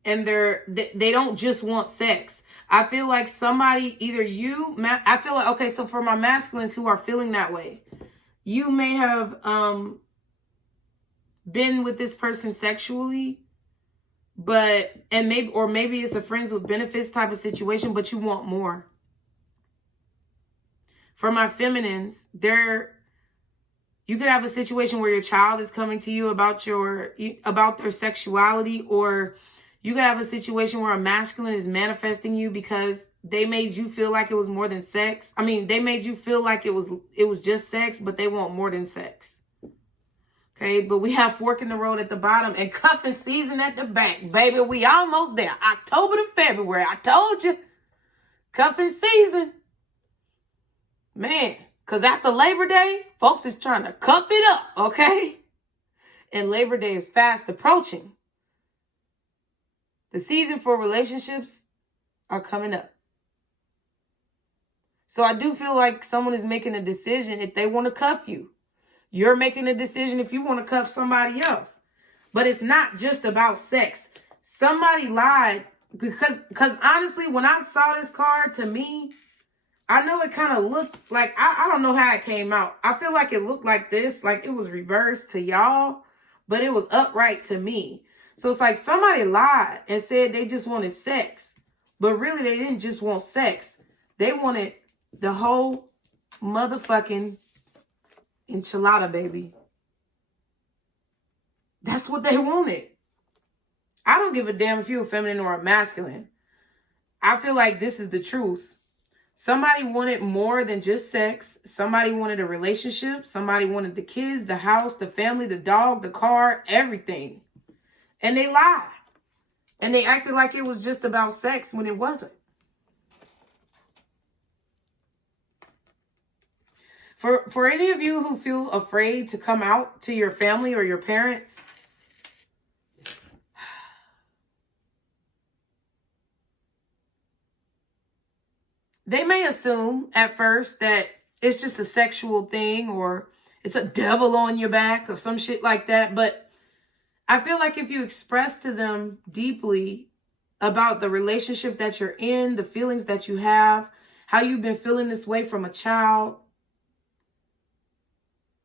And they don't just want sex. I feel like somebody, I feel like, okay, so for my masculines who are feeling that way, you may have been with this person sexually, maybe it's a friends with benefits type of situation, but you want more. For my feminines, you could have a situation where your child is coming to you about their sexuality, or you could have a situation where a masculine is manifesting you because they made you feel like it was more than sex. I mean, they made you feel like it was just sex, but they want more than sex. Okay, but we have fork in the road at the bottom and cuffing season at the back, baby. We almost there. October to February. I told you. Cuffing season. Man, because after Labor Day, folks is trying to cuff it up, okay? And Labor Day is fast approaching. The season for relationships are coming up. So I do feel like someone is making a decision if they want to cuff you. You're making a decision if you want to cuff somebody else. But it's not just about sex. Somebody lied because honestly, when I saw this card, to me, I know it kind of looked like, I don't know how it came out. I feel like it looked like this, like it was reversed to y'all, but it was upright to me. So it's like somebody lied and said they just wanted sex. But really, they didn't just want sex. They wanted the whole motherfucking enchilada, baby. That's what they wanted. I don't give a damn if you're a feminine or a masculine. I feel like this is the truth. Somebody wanted more than just sex. Somebody wanted a relationship. Somebody wanted the kids, the house, the family, the dog, the car, everything. And they lied. And they acted like it was just about sex when it wasn't. For any of you who feel afraid to come out to your family or your parents, they may assume at first that it's just a sexual thing or it's a devil on your back or some shit like that. But I feel like if you express to them deeply about the relationship that you're in, the feelings that you have, how you've been feeling this way from a child,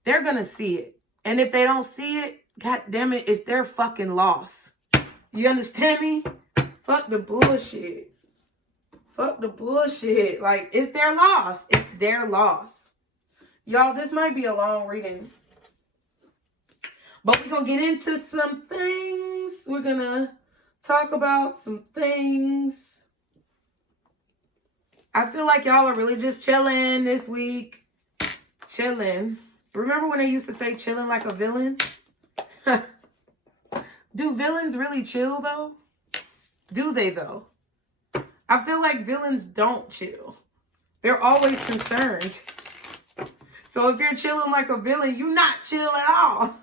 they're going to see it. And if they don't see it, God damn it, it's their fucking loss. You understand me? Fuck the bullshit. Fuck the bullshit. Like, it's their loss. It's their loss. Y'all, this might be a long reading. But we're going to get into some things. We're going to talk about some things. I feel like y'all are really just chilling this week. Chilling. Remember when they used to say chilling like a villain? Do villains really chill, though? Do they, though? I feel like villains don't chill. They're always concerned. So if you're chilling like a villain, you're not chill at all.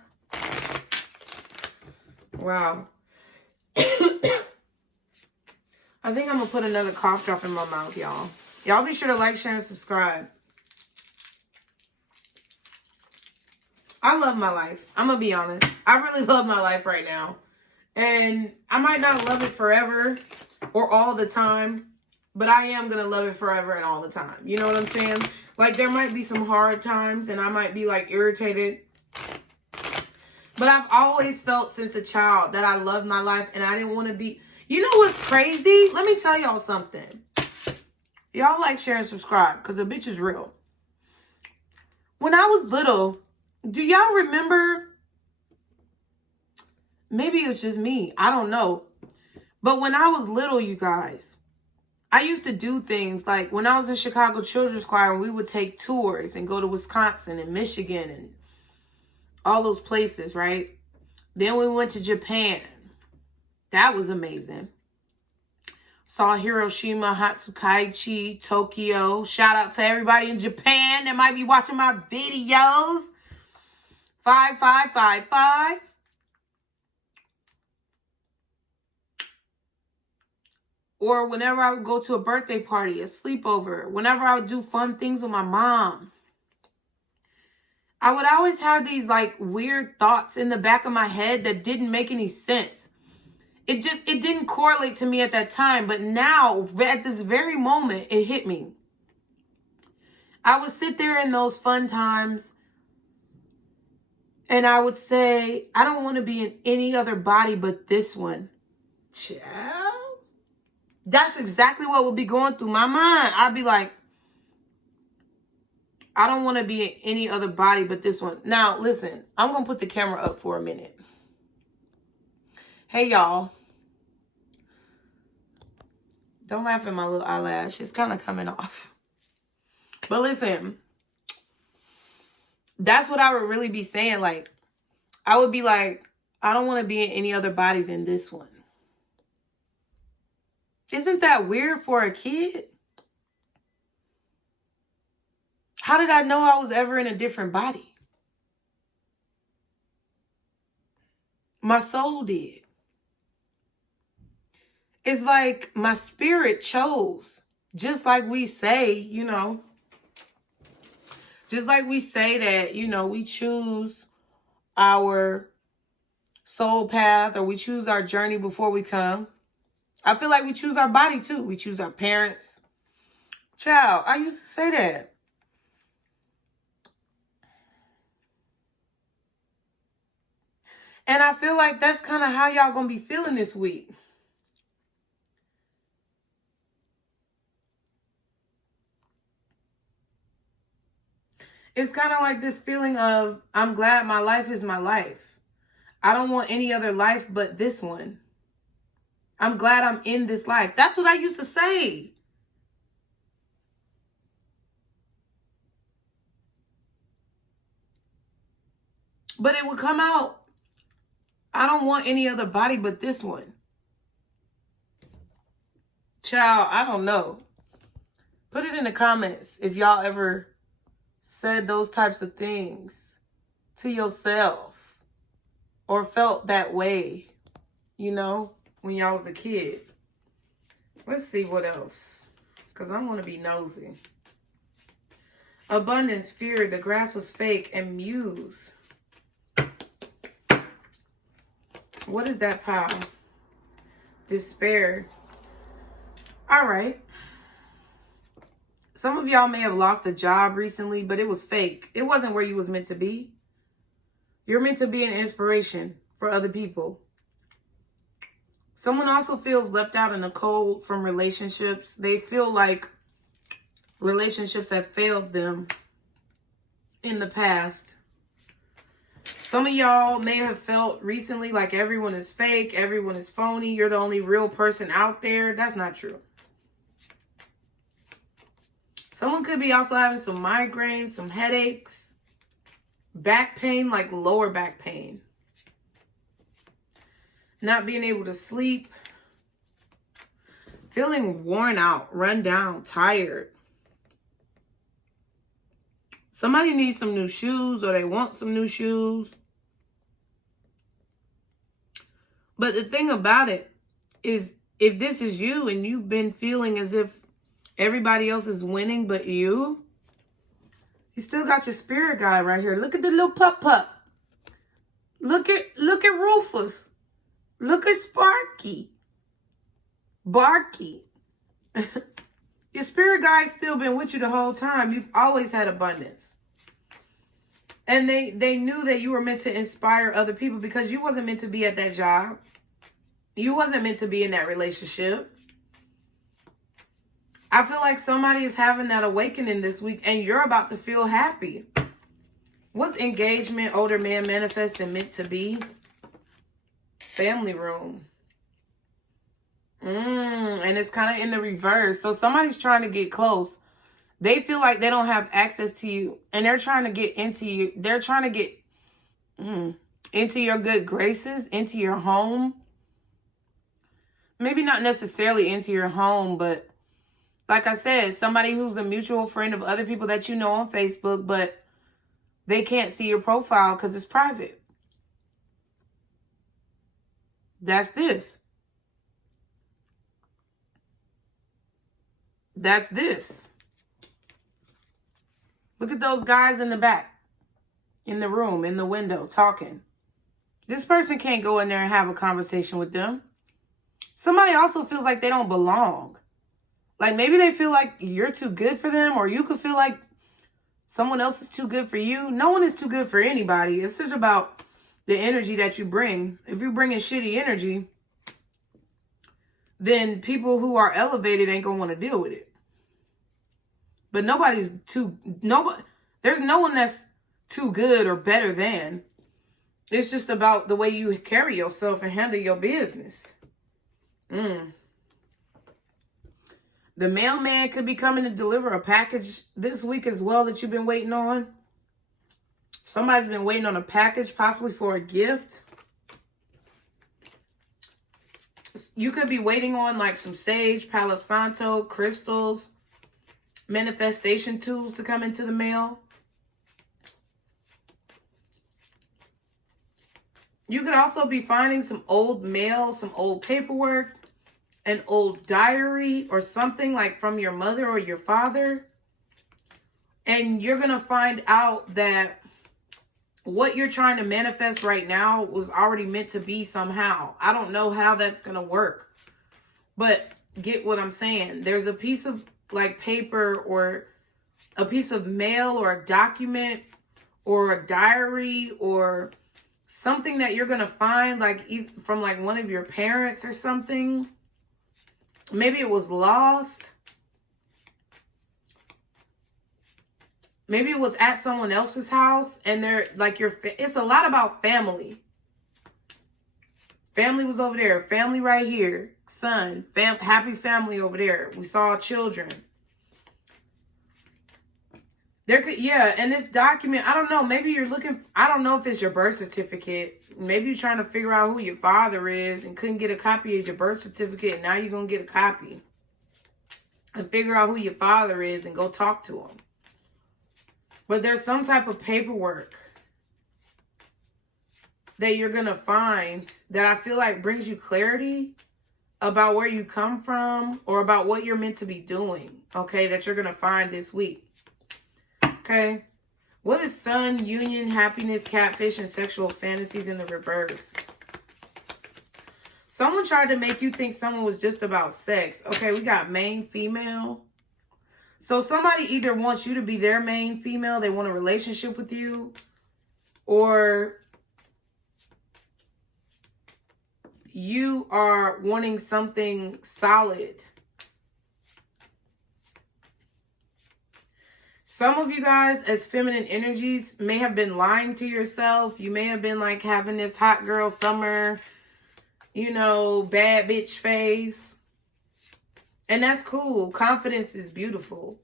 Wow. I think I'm going to put another cough drop in my mouth, y'all. Y'all be sure to like, share, and subscribe. I love my life. I'm going to be honest. I really love my life right now. And I might not love it forever or all the time, but I am going to love it forever and all the time. You know what I'm saying? Like, there might be some hard times and I might be, like, irritated. But I've always felt since a child that I loved my life and I didn't want to be... You know what's crazy? Let me tell y'all something. Y'all like, share, and subscribe because the bitch is real. When I was little, do y'all remember? Maybe it's just me. I don't know. But when I was little, you guys, I used to do things like when I was in Chicago Children's Choir and we would take tours and go to Wisconsin and Michigan and all those places, right? Then we went to Japan. That was amazing. Saw Hiroshima, Hatsukaichi, Tokyo. Shout out to everybody in Japan that might be watching my videos. 5555. Or whenever I would go to a birthday party, a sleepover. Whenever I would do fun things with my mom. I would always have these like weird thoughts in the back of my head that didn't make any sense. It didn't correlate to me at that time. But now, at this very moment, it hit me. I would sit there in those fun times and I would say, I don't want to be in any other body but this one. Child. That's exactly what would be going through my mind. I'd be like, I don't want to be in any other body but this one. Now, listen, I'm going to put the camera up for a minute. Hey, y'all. Don't laugh at my little eyelash. It's kind of coming off. But listen, that's what I would really be saying. Like, I would be like, I don't want to be in any other body than this one. Isn't that weird for a kid? How did I know I was ever in a different body? My soul did. It's like my spirit chose. Just like we say, you know. Just like we say that, you know, we choose our soul path or we choose our journey before we come. I feel like we choose our body too. We choose our parents. Child, I used to say that. And I feel like that's kind of how y'all gonna be feeling this week. It's kind of like this feeling of, I'm glad my life is my life. I don't want any other life but this one. I'm glad I'm in this life. That's what I used to say. But it would come out, I don't want any other body but this one. Child, I don't know. Put it in the comments if y'all ever said those types of things to yourself or felt that way, you know, when y'all was a kid. Let's see what else, because I want to be nosy. Abundance, fear, the grass was fake, and muse. What is that pile? Despair. All right. Some of y'all may have lost a job recently, but it was fake. It wasn't where you was meant to be. You're meant to be an inspiration for other people. Someone also feels left out in the cold from relationships. They feel like relationships have failed them in the past. Some of y'all may have felt recently like everyone is fake, everyone is phony, you're the only real person out there. That's not true. Someone could be also having some migraines, some headaches, back pain, like lower back pain. Not being able to sleep. Feeling worn out, run down, tired. Somebody needs some new shoes or they want some new shoes. But the thing about it is, if this is you and you've been feeling as if everybody else is winning but you still got your spirit guide right here. Look at the little pup. Look at Rufus. Look at Sparky. Barky. Your spirit guide's still been with you the whole time. You've always had abundance. And they knew that you were meant to inspire other people because you wasn't meant to be at that job. You wasn't meant to be in that relationship. I feel like somebody is having that awakening this week and you're about to feel happy. What's engagement, older man manifest and meant to be? Family room. And it's kind of in the reverse. So somebody's trying to get close. They feel like they don't have access to you. And they're trying to get into you. They're trying to get into your good graces, into your home. Maybe not necessarily into your home, but like I said, somebody who's a mutual friend of other people that you know on Facebook, but they can't see your profile because it's private. That's this. That's this. Look at those guys in the back, in the room, in the window, talking. This person can't go in there and have a conversation with them. Somebody also feels like they don't belong. Like maybe they feel like you're too good for them, or you could feel like someone else is too good for you. No one is too good for anybody. It's just about the energy that you bring. If you're bringing shitty energy, then people who are elevated ain't gonna want to deal with it. But there's no one that's too good or better than. It's just about the way you carry yourself and handle your business. The mailman could be coming to deliver a package this week as well that you've been waiting on. Somebody's been waiting on a package, possibly for a gift. You could be waiting on like some sage, Palo Santo, crystals, manifestation tools to come into the mail. You could also be finding some old mail, some old paperwork, an old diary or something like from your mother or your father. And you're going to find out that what you're trying to manifest right now was already meant to be somehow. I don't know how that's going to work. But get what I'm saying. There's a piece of like paper or a piece of mail or a document or a diary or something that you're going to find like from like one of your parents or something. Maybe it was lost. Maybe it was at someone else's house and they're like it's a lot about family. Family was over there. Family right here. Son. Happy family over there. We saw children. And this document, I don't know. Maybe you're looking, I don't know if it's your birth certificate. Maybe you're trying to figure out who your father is and couldn't get a copy of your birth certificate. And now you're going to get a copy. And figure out who your father is and go talk to him. But there's some type of paperwork that you're going to find that I feel like brings you clarity about where you come from or about what you're meant to be doing. Okay, that you're going to find this week. Okay. What is sun, union, happiness, catfish, and sexual fantasies in the reverse? Someone tried to make you think someone was just about sex. Okay, we got main female. So somebody either wants you to be their main female, they want a relationship with you, or you are wanting something solid. Some of you guys as feminine energies may have been lying to yourself. You may have been like having this hot girl summer, you know, bad bitch phase. And that's cool. Confidence is beautiful.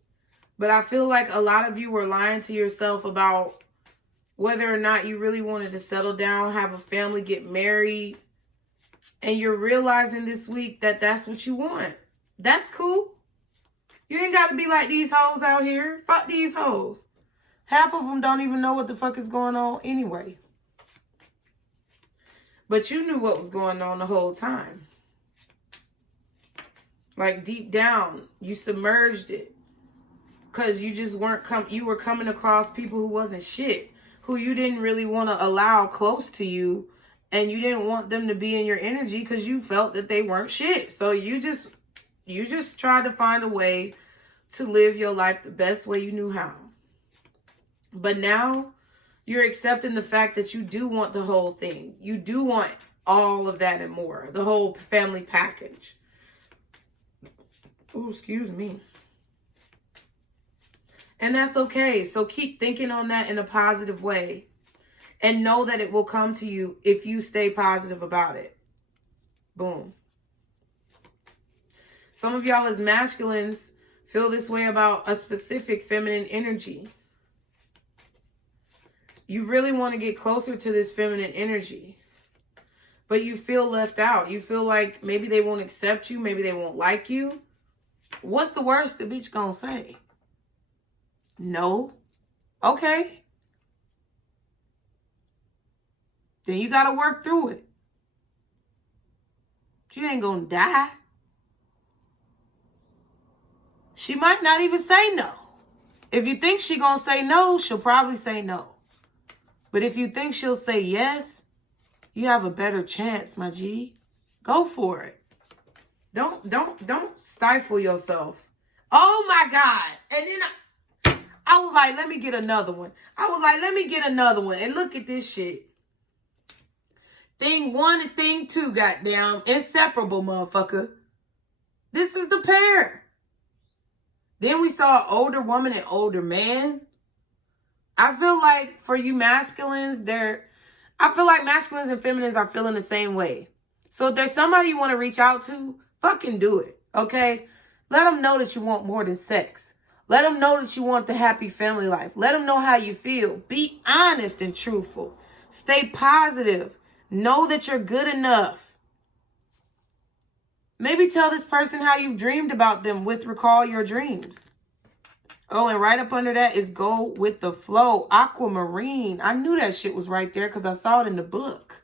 But I feel like a lot of you were lying to yourself about whether or not you really wanted to settle down, have a family, get married. And you're realizing this week that that's what you want. That's cool. You ain't got to be like these hoes out here. Fuck these hoes. Half of them don't even know what the fuck is going on anyway. But you knew what was going on the whole time. Like deep down, you submerged it. Because you just you were coming across people who wasn't shit. Who you didn't really want to allow close to you. And you didn't want them to be in your energy because you felt that they weren't shit. So you just tried to find a way to live your life the best way you knew how. But now you're accepting the fact that you do want the whole thing. You do want all of that and more. The whole family package. Oh, excuse me. And that's okay. So keep thinking on that in a positive way. And know that it will come to you if you stay positive about it. Boom. Some of y'all as masculines feel this way about a specific feminine energy. You really want to get closer to this feminine energy. But you feel left out. You feel like maybe they won't accept you. Maybe they won't like you. What's the worst the bitch gonna say? No. Okay. Then you got to work through it. She ain't going to die. She might not even say no. If you think she going to say no, she'll probably say no. But if you think she'll say yes, you have a better chance, my G. Go for it. Don't stifle yourself. Oh my God. And then I was like, let me get another one. And look at this shit. Thing 1 and thing 2, goddamn. Inseparable, motherfucker. This is the pair. Then we saw an older woman and older man. I feel like for you masculines, I feel like masculines and feminines are feeling the same way. So if there's somebody you want to reach out to, fucking do it, okay? Let them know that you want more than sex. Let them know that you want the happy family life. Let them know how you feel. Be honest and truthful. Stay positive. Know that you're good enough. Maybe tell this person how you've dreamed about them with recall your dreams. Oh, and right up under that is go with the flow. Aquamarine. I knew that shit was right there because I saw it in the book.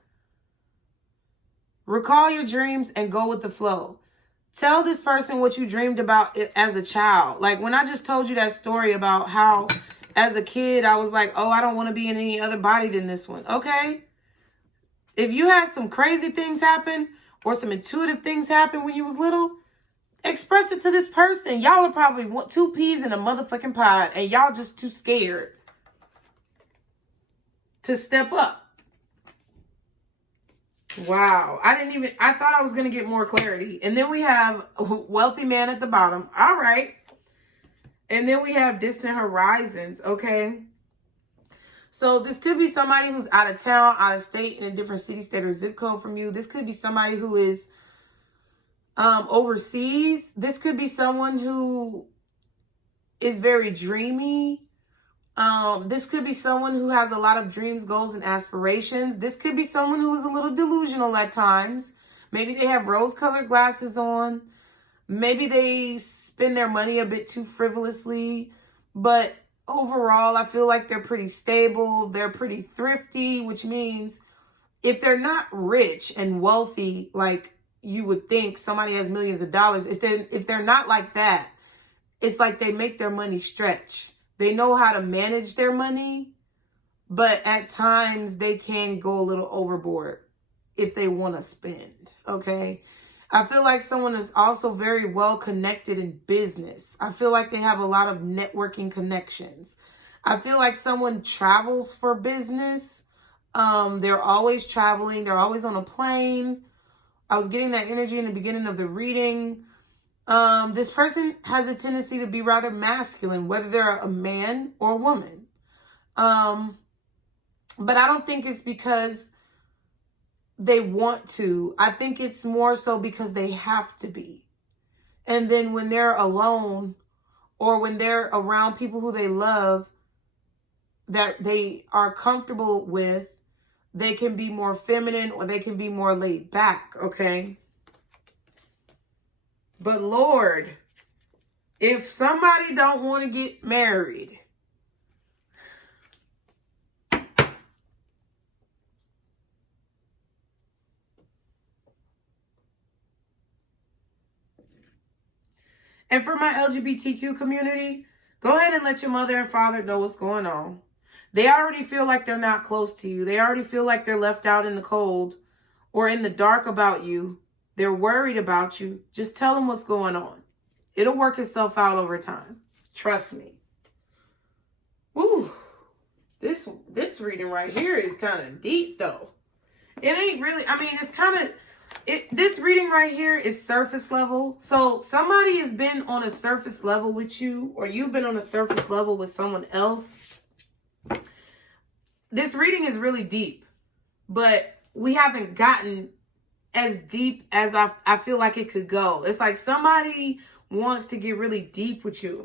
Recall your dreams and go with the flow. Tell this person what you dreamed about as a child. Like when I just told you that story about how as a kid I was like, oh, I don't want to be in any other body than this one. Okay. If you had some crazy things happen or some intuitive things happen when you was little, express it to this person. Y'all are probably 2 peas in a motherfucking pod and y'all just too scared to step up. Wow. I thought I was going to get more clarity. And then we have a wealthy man at the bottom. All right. And then we have distant horizons. Okay. So this could be somebody who's out of town, out of state, in a different city, state, or zip code from you. This could be somebody who is overseas. This could be someone who is very dreamy. This could be someone who has a lot of dreams, goals, and aspirations. This could be someone who is a little delusional at times. Maybe they have rose-colored glasses on. Maybe they spend their money a bit too frivolously. But overall, I feel like they're pretty stable. They're pretty thrifty, which means if they're not rich and wealthy, like you would think somebody has millions of dollars, if they're not like that, it's like they make their money stretch. They know how to manage their money, but at times they can go a little overboard if they want to spend, okay? I feel like someone is also very well connected in business. I feel like they have a lot of networking connections. I feel like someone travels for business. They're always traveling. They're always on a plane. I was getting that energy in the beginning of the reading. This person has a tendency to be rather masculine, whether they're a man or a woman. But I don't think it's because they want to. I think it's more so because they have to be. And then when they're alone or when they're around people who they love, that they are comfortable with, they can be more feminine or they can be more laid back, okay? But Lord, if somebody don't want to get married, And for my LGBTQ community, go ahead and let your mother and father know what's going on. They already feel like they're not close to you. They already feel like they're left out in the cold or in the dark about you. They're worried about you. Just tell them what's going on. It'll work itself out over time. Trust me. Ooh, this reading right here is kind of deep though. It ain't really, I mean, it's kind of, this reading right here is surface level. So somebody has been on a surface level with you, or you've been on a surface level with someone else. This reading is really deep, but we haven't gotten as deep as I feel like it could go. It's like somebody wants to get really deep with you.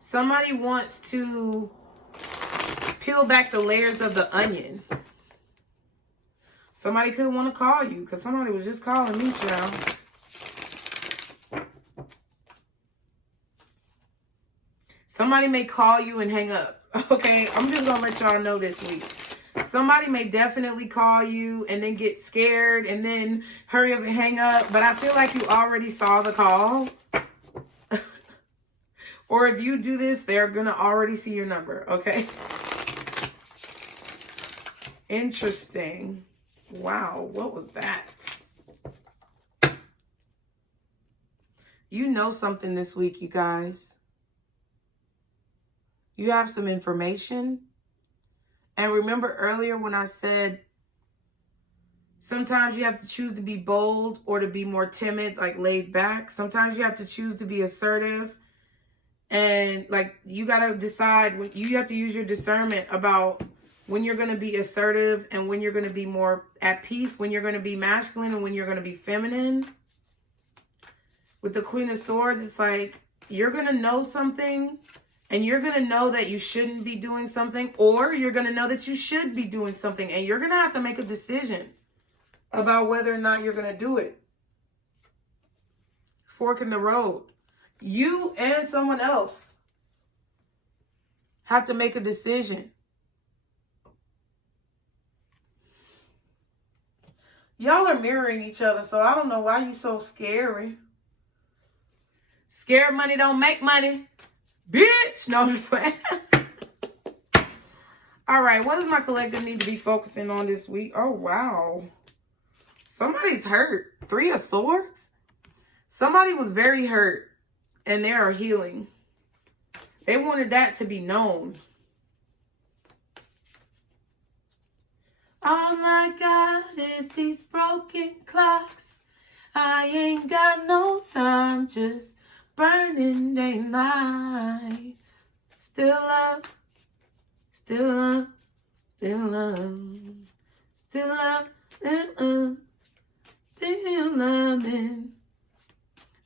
Somebody wants to peel back the layers of the onion. Somebody could want to call you because somebody was just calling me, child. Somebody may call you and hang up. Okay, I'm just going to let y'all know this week. Somebody may definitely call you and then get scared and then hurry up and hang up. But I feel like you already saw the call. Or if you do this, they're going to already see your number. Okay. Interesting. Wow. What was that? You know something this week, you guys. You have some information. And remember earlier when I said sometimes you have to choose to be bold or to be more timid, like laid back. Sometimes you have to choose to be assertive. And like you got to decide, when you have to use your discernment about when you're going to be assertive and when you're going to be more at peace, when you're going to be masculine and when you're going to be feminine. With the Queen of Swords, it's like you're going to know something. And you're going to know that you shouldn't be doing something, or you're going to know that you should be doing something. And you're going to have to make a decision about whether or not you're going to do it. Fork in the road. You and someone else have to make a decision. Y'all are mirroring each other, so I don't know why you so scary. Scared money don't make money. Bitch! No, I'm just playing. All right, what does my collective need to be focusing on this week? Oh, wow. Somebody's hurt. 3 of Swords? Somebody was very hurt, and they are healing. They wanted that to be known. All I got is these broken clocks. I ain't got no time, just burning daylight. Still love, still love, still love, still love, still loving.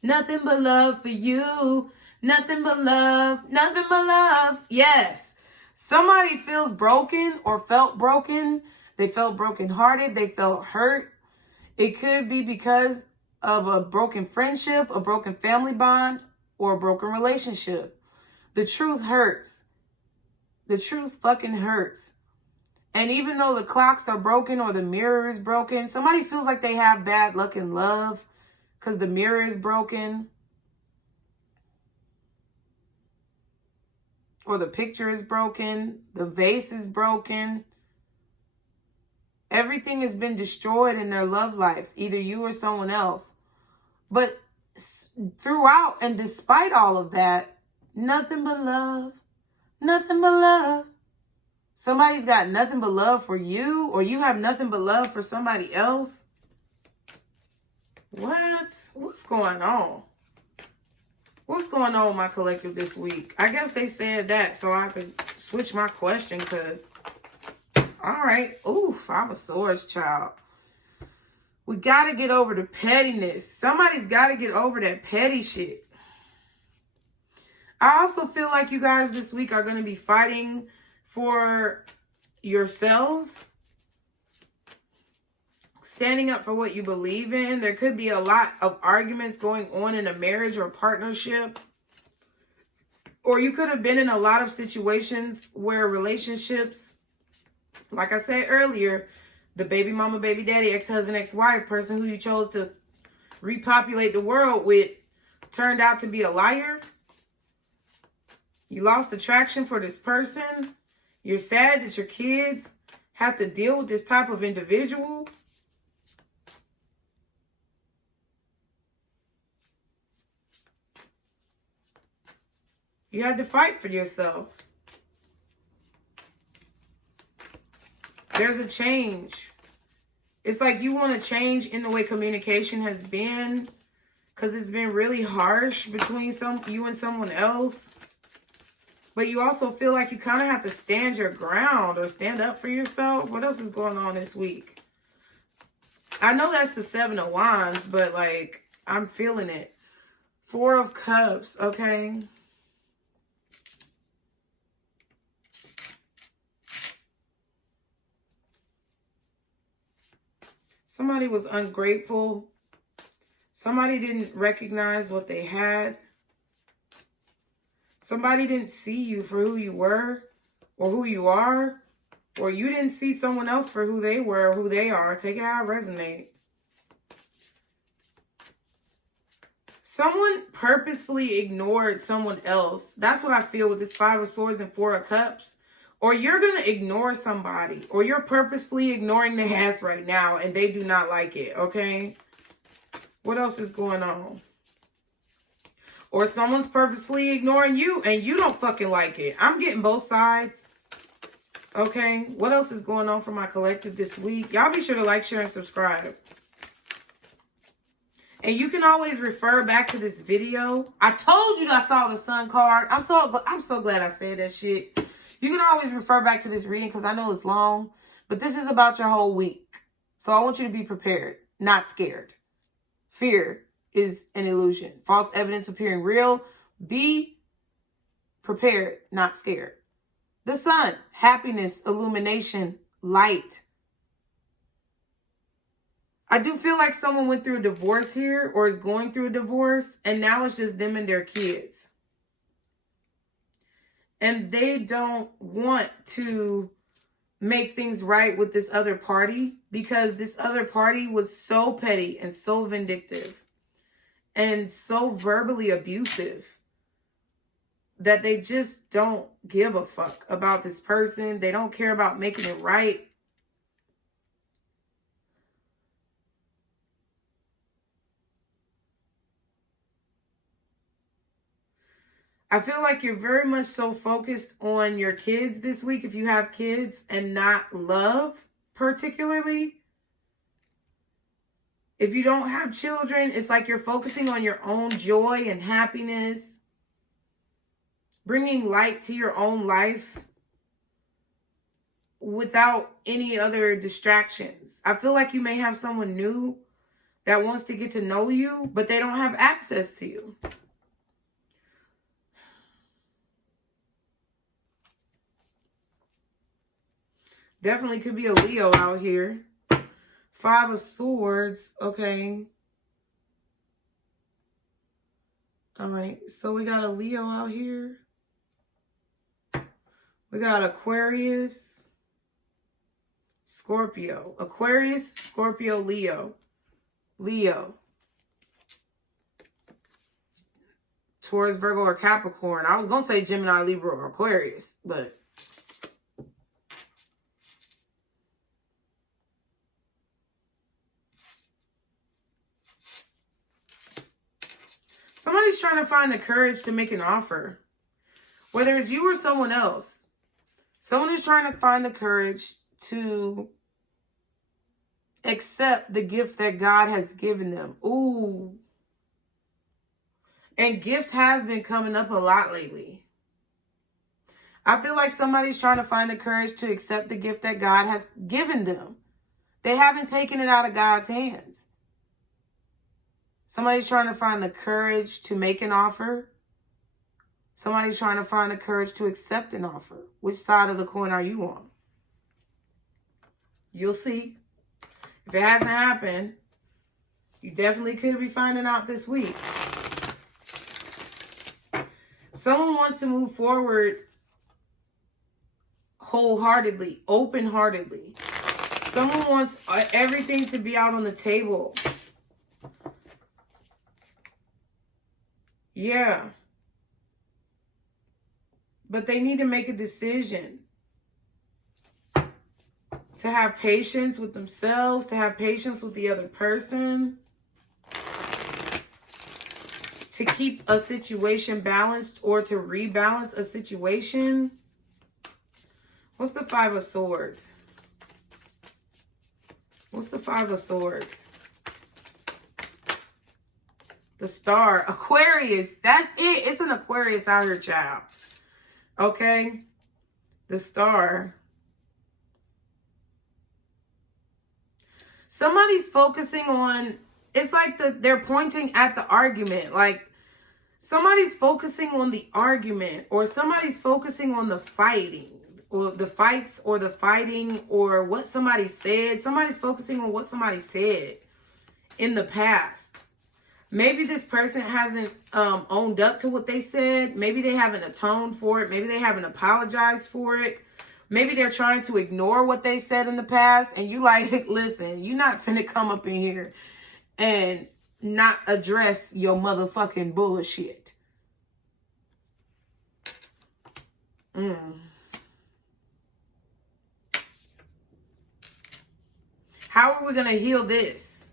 Nothing but love for you. Nothing but love, nothing but love. Yes. Somebody feels broken or felt broken. They felt brokenhearted. They felt hurt. It could be because of a broken friendship, a broken family bond, or a broken relationship. The truth hurts. The truth fucking hurts. And even though the clocks are broken or the mirror is broken, somebody feels like they have bad luck in love because the mirror is broken. Or the picture is broken. The vase is broken. Everything has been destroyed in their love life, either you or someone else. But throughout and despite all of that, nothing but love, nothing but love. Somebody's got nothing but love for you, or you have nothing but love for somebody else. What? What's going on? What's going on with my collective this week? I guess they said that so I could switch my question because, all right. Ooh, 5 of Swords, child. We got to get over the pettiness. Somebody's got to get over that petty shit. I also feel like you guys this week are going to be fighting for yourselves. Standing up for what you believe in. There could be a lot of arguments going on in a marriage or partnership. Or you could have been in a lot of situations where relationships, like I said earlier, the baby mama, baby daddy, ex-husband, ex-wife, person who you chose to repopulate the world with turned out to be a liar. You lost attraction for this person. You're sad that your kids have to deal with this type of individual. You had to fight for yourself. There's a change. It's like you want to change in the way communication has been, because it's been really harsh between you and someone else. But you also feel like you kind of have to stand your ground or stand up for yourself. What else is going on this week? I know that's the 7 of Wands, but like, I'm feeling it. 4 of Cups, okay? Somebody was ungrateful. Somebody didn't recognize what they had. Somebody didn't see you for who you were or who you are. Or you didn't see someone else for who they were or who they are. Take it how it resonates. Someone purposefully ignored someone else. That's what I feel with this 5 of Swords and 4 of Cups. Or you're going to ignore somebody. Or you're purposefully ignoring the ass right now and they do not like it, okay? What else is going on? Or someone's purposefully ignoring you and you don't fucking like it. I'm getting both sides. Okay, what else is going on for my collective this week? Y'all be sure to like, share, and subscribe. And you can always refer back to this video. I told you I saw the Sun card. I'm so glad I said that shit. You can always refer back to this reading because I know it's long. But this is about your whole week. So I want you to be prepared, not scared. Fear is an illusion. False evidence appearing real. Be prepared, not scared. The Sun, happiness, illumination, light. I do feel like someone went through a divorce here or is going through a divorce and now it's just them and their kids. And they don't want to make things right with this other party because this other party was so petty and so vindictive and so verbally abusive that they just don't give a fuck about this person. They don't care about making it right. I feel like you're very much so focused on your kids this week, if you have kids, and not love particularly. If you don't have children, it's like you're focusing on your own joy and happiness, bringing light to your own life without any other distractions. I feel like you may have someone new that wants to get to know you, but they don't have access to you. Definitely could be a Leo out here. 5 of Swords. Okay. All right. So we got a Leo out here. We got Aquarius, Scorpio. Aquarius, Scorpio, Leo. Leo. Taurus, Virgo, or Capricorn. I was going to say Gemini, Libra, or Aquarius, but... somebody's trying to find the courage to make an offer. Whether it's you or someone else. Someone is trying to find the courage to accept the gift that God has given them. Ooh. And gift has been coming up a lot lately. I feel like somebody's trying to find the courage to accept the gift that God has given them. They haven't taken it out of God's hands. Somebody's trying to find the courage to make an offer. Somebody's trying to find the courage to accept an offer. Which side of the coin are you on? You'll see. If it hasn't happened, you definitely could be finding out this week. Someone wants to move forward wholeheartedly, open-heartedly. Someone wants everything to be out on the table. Yeah. But they need to make a decision. To have patience with themselves, to have patience with the other person. To keep a situation balanced or to rebalance a situation. What's the Five of Swords? What's the Five of Swords? The Star. Aquarius. That's it. It's an Aquarius out here, child. Okay? The Star. Somebody's focusing on, it's like they're pointing at the argument. Like, somebody's focusing on the argument, or somebody's focusing on the fighting, or the fights, or the fighting, or what somebody said. Somebody's focusing on what somebody said in the past. Maybe this person hasn't owned up to what they said. Maybe they haven't atoned for it. Maybe they haven't apologized for it. Maybe they're trying to ignore what they said in the past. And you like, listen, you're not finna come up in here and not address your motherfucking bullshit. How are we going to heal this?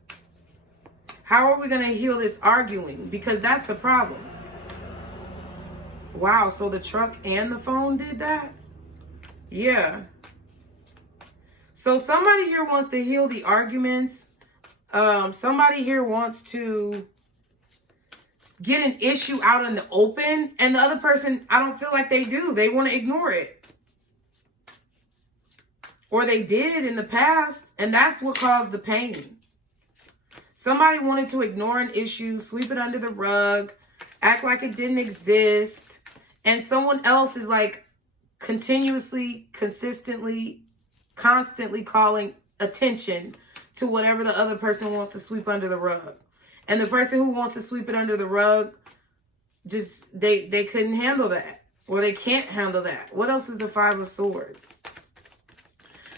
How are we going to heal this arguing? Because that's the problem. Wow, so the truck and the phone did that? Yeah. So somebody here wants to heal the arguments. Somebody here wants to get an issue out in the open. And the other person, I don't feel like they do. They want to ignore it. Or they did in the past. And that's what caused the pain. Somebody wanted to ignore an issue, sweep it under the rug, act like it didn't exist. And someone else is like, continuously, consistently, constantly calling attention to whatever the other person wants to sweep under the rug. And the person who wants to sweep it under the rug, just, they couldn't handle that. Or they can't handle that. What else is the Five of Swords?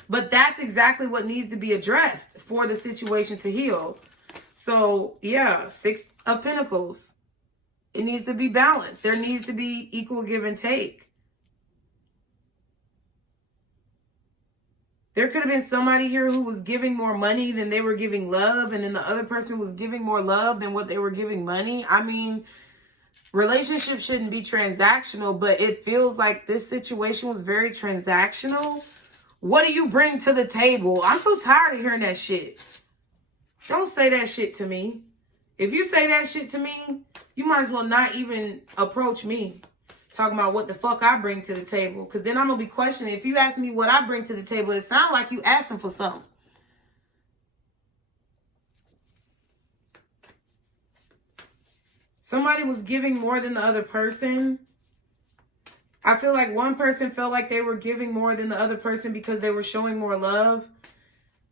But that's exactly what needs to be addressed for the situation to heal. So, yeah, Six of Pentacles. It needs to be balanced. There needs to be equal give and take. There could have been somebody here who was giving more money than they were giving love. And then the other person was giving more love than what they were giving money. I mean, relationships shouldn't be transactional, but it feels like this situation was very transactional. What do you bring to the table? I'm so tired of hearing that shit. Don't say that shit to me. If you say that shit to me, you might as well not even approach me. Talking about what the fuck I bring to the table. Because then I'm going to be questioning. If you ask me what I bring to the table, it sounds like you asking for something. Somebody was giving more than the other person. I feel like one person felt like they were giving more than the other person because they were showing more love.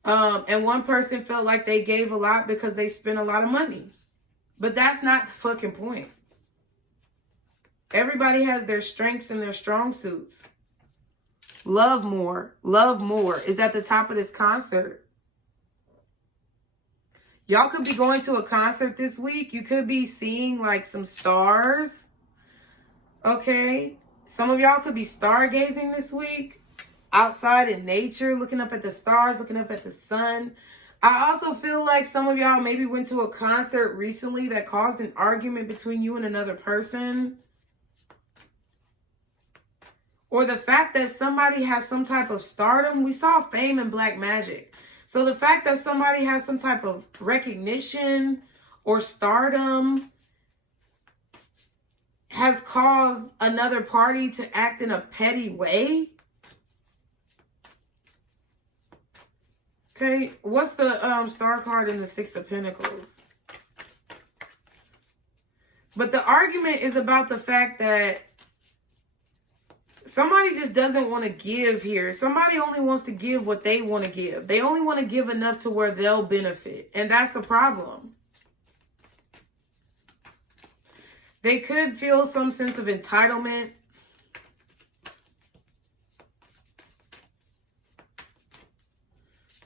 And one person felt like they gave a lot because they spent a lot of money. But that's not the fucking point. Everybody has their strengths and their strong suits. Love more. Love more is at the top of this concert. Y'all could be going to a concert this week. You could be seeing like some stars. Okay. Some of y'all could be stargazing this week. Outside in nature, looking up at the stars, looking up at the sun. I also feel like some of y'all maybe went to a concert recently that caused an argument between you and another person. Or the fact that somebody has some type of stardom. We saw fame in black magic. So the fact that somebody has some type of recognition or stardom has caused another party to act in a petty way. Okay, what's the star card in the Six of Pentacles? But the argument is about the fact that somebody just doesn't want to give here. Somebody only wants to give what they want to give. They only want to give enough to where they'll benefit. And that's the problem. They could feel some sense of entitlement.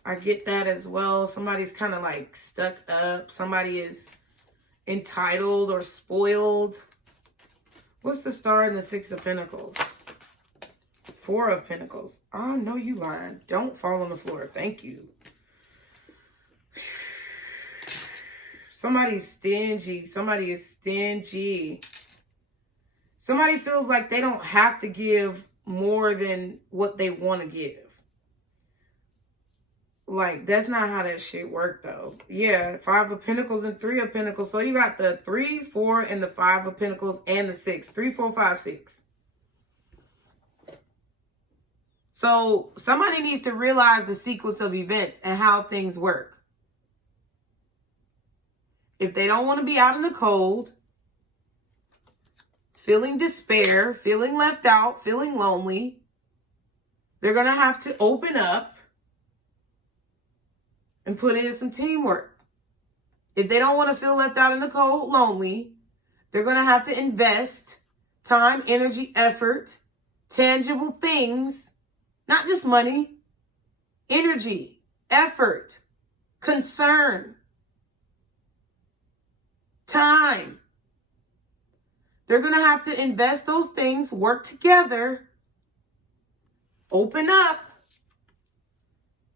I get that as well. Somebody's kind of like stuck up. Somebody is entitled or spoiled. What's the Star and the Six of Pentacles? Four of Pentacles. Oh, no, you lying. Don't fall on the floor. Thank you. Somebody's stingy. Somebody is stingy. Somebody feels like they don't have to give more than what they want to give. Like, that's not how that shit worked, though. Yeah, Five of Pentacles and Three of Pentacles. So you got the 3, 4, and the 5 of Pentacles and the 6. 3, 4, 5, 6. So somebody needs to realize the sequence of events and how things work. If they don't want to be out in the cold, feeling despair, feeling left out, feeling lonely, they're going to have to open up and put in some teamwork. If they don't want to feel left out in the cold, lonely, they're going to have to invest time, energy, effort, tangible things, not just money, energy, effort, concern, time. They're going to have to invest those things, work together, open up,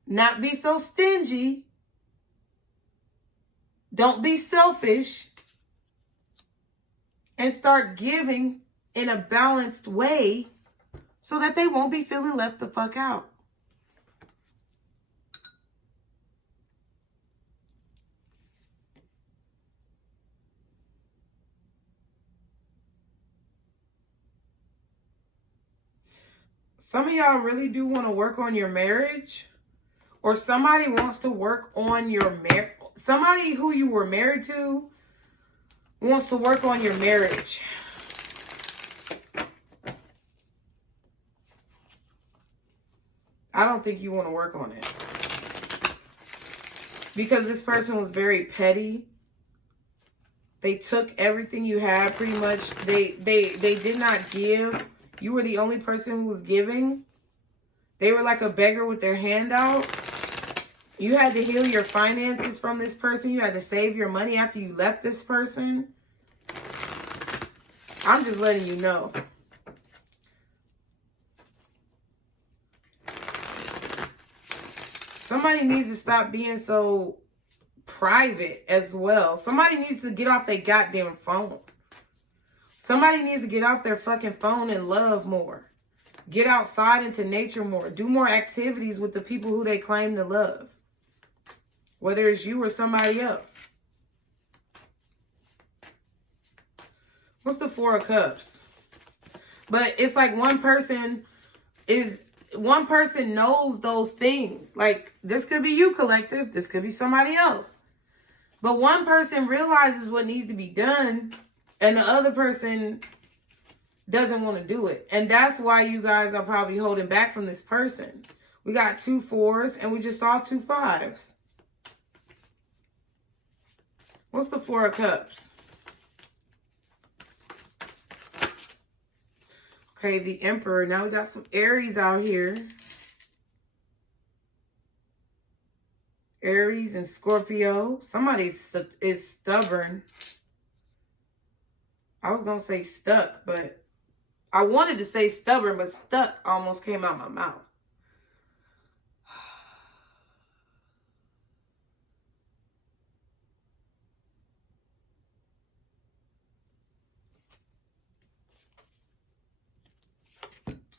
not be so stingy. Don't be selfish. And start giving in a balanced way so that they won't be feeling left the fuck out. Some of y'all really do want to work on your marriage. Or somebody wants to work on your marriage. Somebody who you were married to wants to work on your marriage. I don't think you want to work on it. Because this person was very petty. They took everything you had pretty much. They did not give. You were the only person who was giving. They were like a beggar with their hand out. You had to heal your finances from this person. You had to save your money after you left this person. I'm just letting you know. Somebody needs to stop being so private as well. Somebody needs to get off their goddamn phone. Somebody needs to get off their fucking phone and love more. Get outside into nature more. Do more activities with the people who they claim to love. Whether it's you or somebody else. What's the Four of Cups? But it's like one person knows those things. Like, this could be you, collective. This could be somebody else. But one person realizes what needs to be done, and the other person doesn't want to do it. And that's why you guys are probably holding back from this person. We got 2 4s, and we just saw 2 5s. What's the Four of Cups? Okay, the Emperor. Now we got some Aries out here. Aries and Scorpio. Somebody is stubborn. I was going to say stuck, but I wanted to say stubborn, but stuck almost came out my mouth.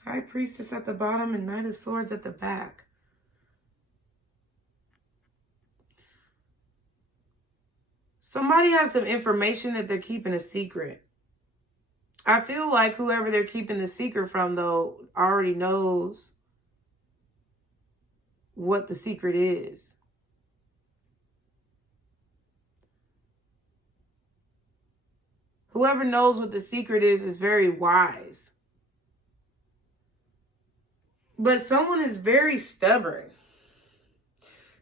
High Priestess at the bottom and Knight of Swords at the back. Somebody has some information that they're keeping a secret. I feel like whoever they're keeping the secret from, though, already knows what the secret is. Whoever knows what the secret is very wise. But someone is very stubborn.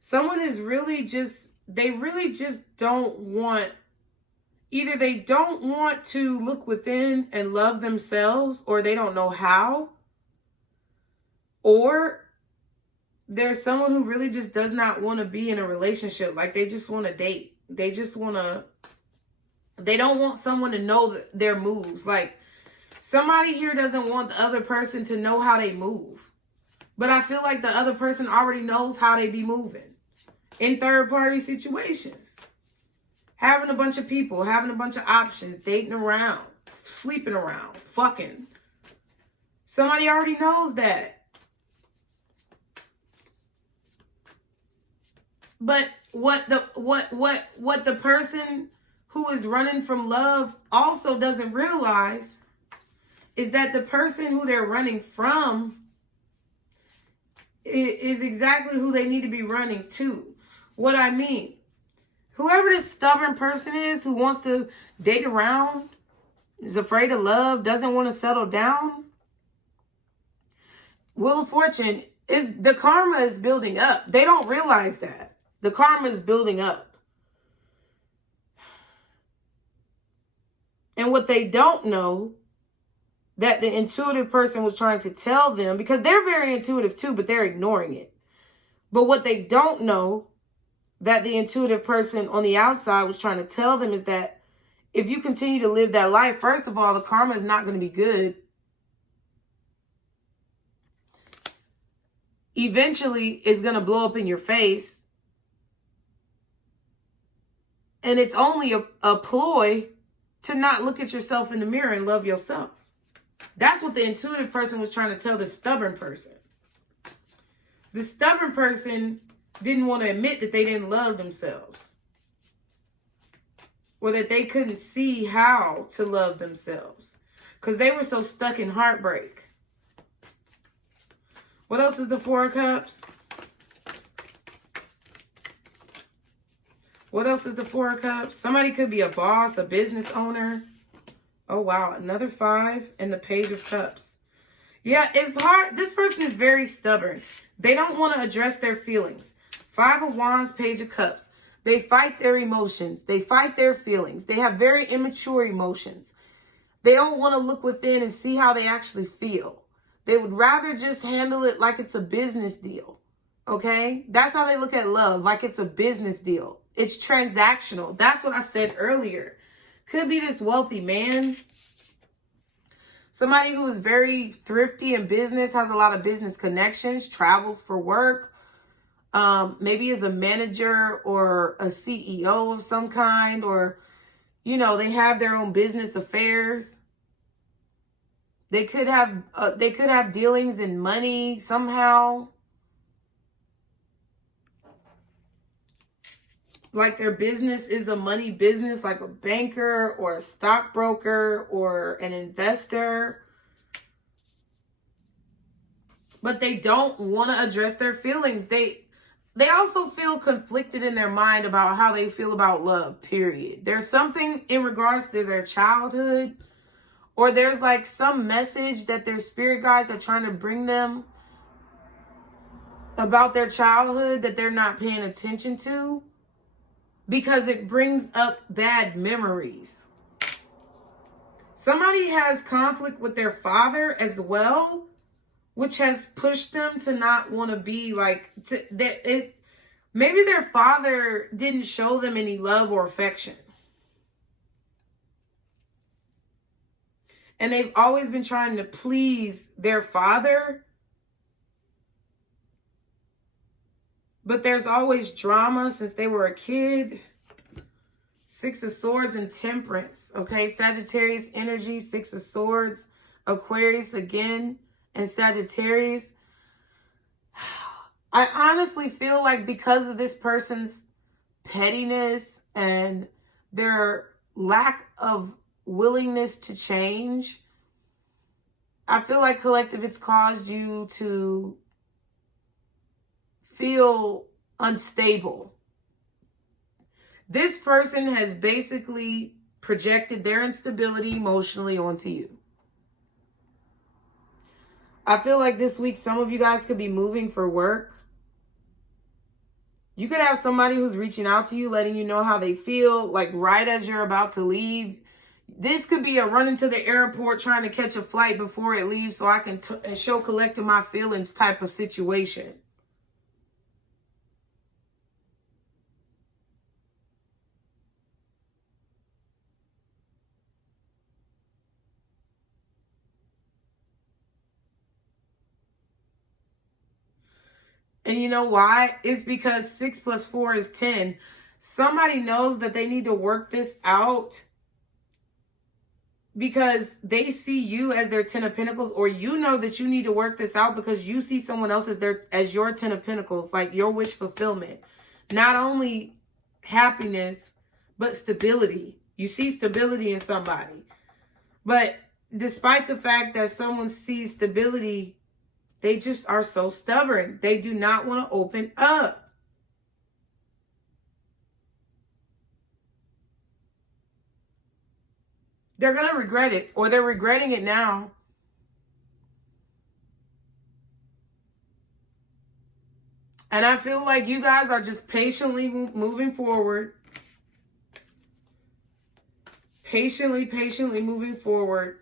Someone is really just, they really just don't want, either they don't want to look within and love themselves, or they don't know how. Or there's someone who really just does not want to be in a relationship. Like, they just want to date. They just want to, they don't want someone to know their moves. Like, Somebody here doesn't want the other person to know how they move. But I feel like the other person already knows how they be moving. In third-party situations. Having a bunch of people, having a bunch of options, dating around, sleeping around, fucking. Somebody already knows that. But what the person who is running from love also doesn't realize is that the person who they're running from is exactly who they need to be running to. What I mean, whoever this stubborn person is who wants to date around, is afraid of love, doesn't want to settle down, Wheel of Fortune, is the karma is building up. They don't realize that. The karma is building up. And what they don't know, that the intuitive person was trying to tell them, because they're very intuitive too, but they're ignoring it. But what they don't know, that the intuitive person on the outside was trying to tell them, is that if you continue to live that life, first of all, the karma is not going to be good. Eventually, it's going to blow up in your face. And it's only a ploy to not look at yourself in the mirror and love yourself. That's what the intuitive person was trying to tell the stubborn person. The stubborn person didn't want to admit that they didn't love themselves. Or that they couldn't see how to love themselves. Because they were so stuck in heartbreak. What else is the Four of Cups? What else is the Four of Cups? Somebody could be a boss, a business owner. Oh, wow. Another 5 and the Page of Cups. Yeah, it's hard. This person is very stubborn. They don't want to address their feelings. 5 of Wands, Page of Cups. They fight their emotions. They fight their feelings. They have very immature emotions. They don't want to look within and see how they actually feel. They would rather just handle it like it's a business deal. Okay? That's how they look at love, like it's a business deal. It's transactional. That's what I said earlier. Could be this wealthy man. Somebody who is very thrifty in business, has a lot of business connections, travels for work. Maybe is a manager or a CEO of some kind, or, you know, they have their own business affairs. They could have dealings in money somehow. Like their business is a money business, like a banker or a stockbroker or an investor. But they don't want to address their feelings. They also feel conflicted in their mind about how they feel about love, period. There's something in regards to their childhood, or there's like some message that their spirit guides are trying to bring them about their childhood that they're not paying attention to. Because it brings up bad memories. Somebody has conflict with their father as well, which has pushed them to not want to be like, maybe their father didn't show them any love or affection. And they've always been trying to please their father. But there's always drama since they were a kid. 6 of Swords and Temperance. Okay, Sagittarius energy, 6 of Swords, Aquarius again, and Sagittarius. I honestly feel like because of this person's pettiness and their lack of willingness to change, I feel like collective, it's caused you to feel unstable. This person has basically projected their instability emotionally onto you. I feel like this week some of you guys could be moving for work. You could have somebody who's reaching out to you, letting you know how they feel, like right as you're about to leave. This could be a run into the airport trying to catch a flight before it leaves so I can show collective my feelings type of situation. And you know why? It's because 6 plus 4 is 10. Somebody knows that they need to work this out because they see you as their 10 of Pentacles, or you know that you need to work this out because you see someone else as your 10 of Pentacles, like your wish fulfillment. Not only happiness, but stability. You see stability in somebody. But despite the fact that someone sees stability, they just are so stubborn. They do not want to open up. They're going to regret it, or they're regretting it now. And I feel like you guys are just patiently moving forward. Patiently moving forward.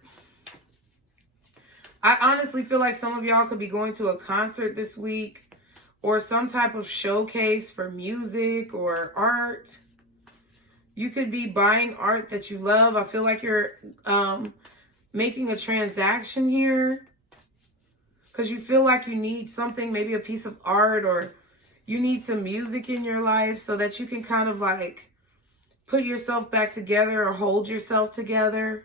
I honestly feel like some of y'all could be going to a concert this week, or some type of showcase for music or art. You could be buying art that you love. I feel like you're making a transaction here because you feel like you need something, maybe a piece of art, or you need some music in your life so that you can kind of like put yourself back together or hold yourself together.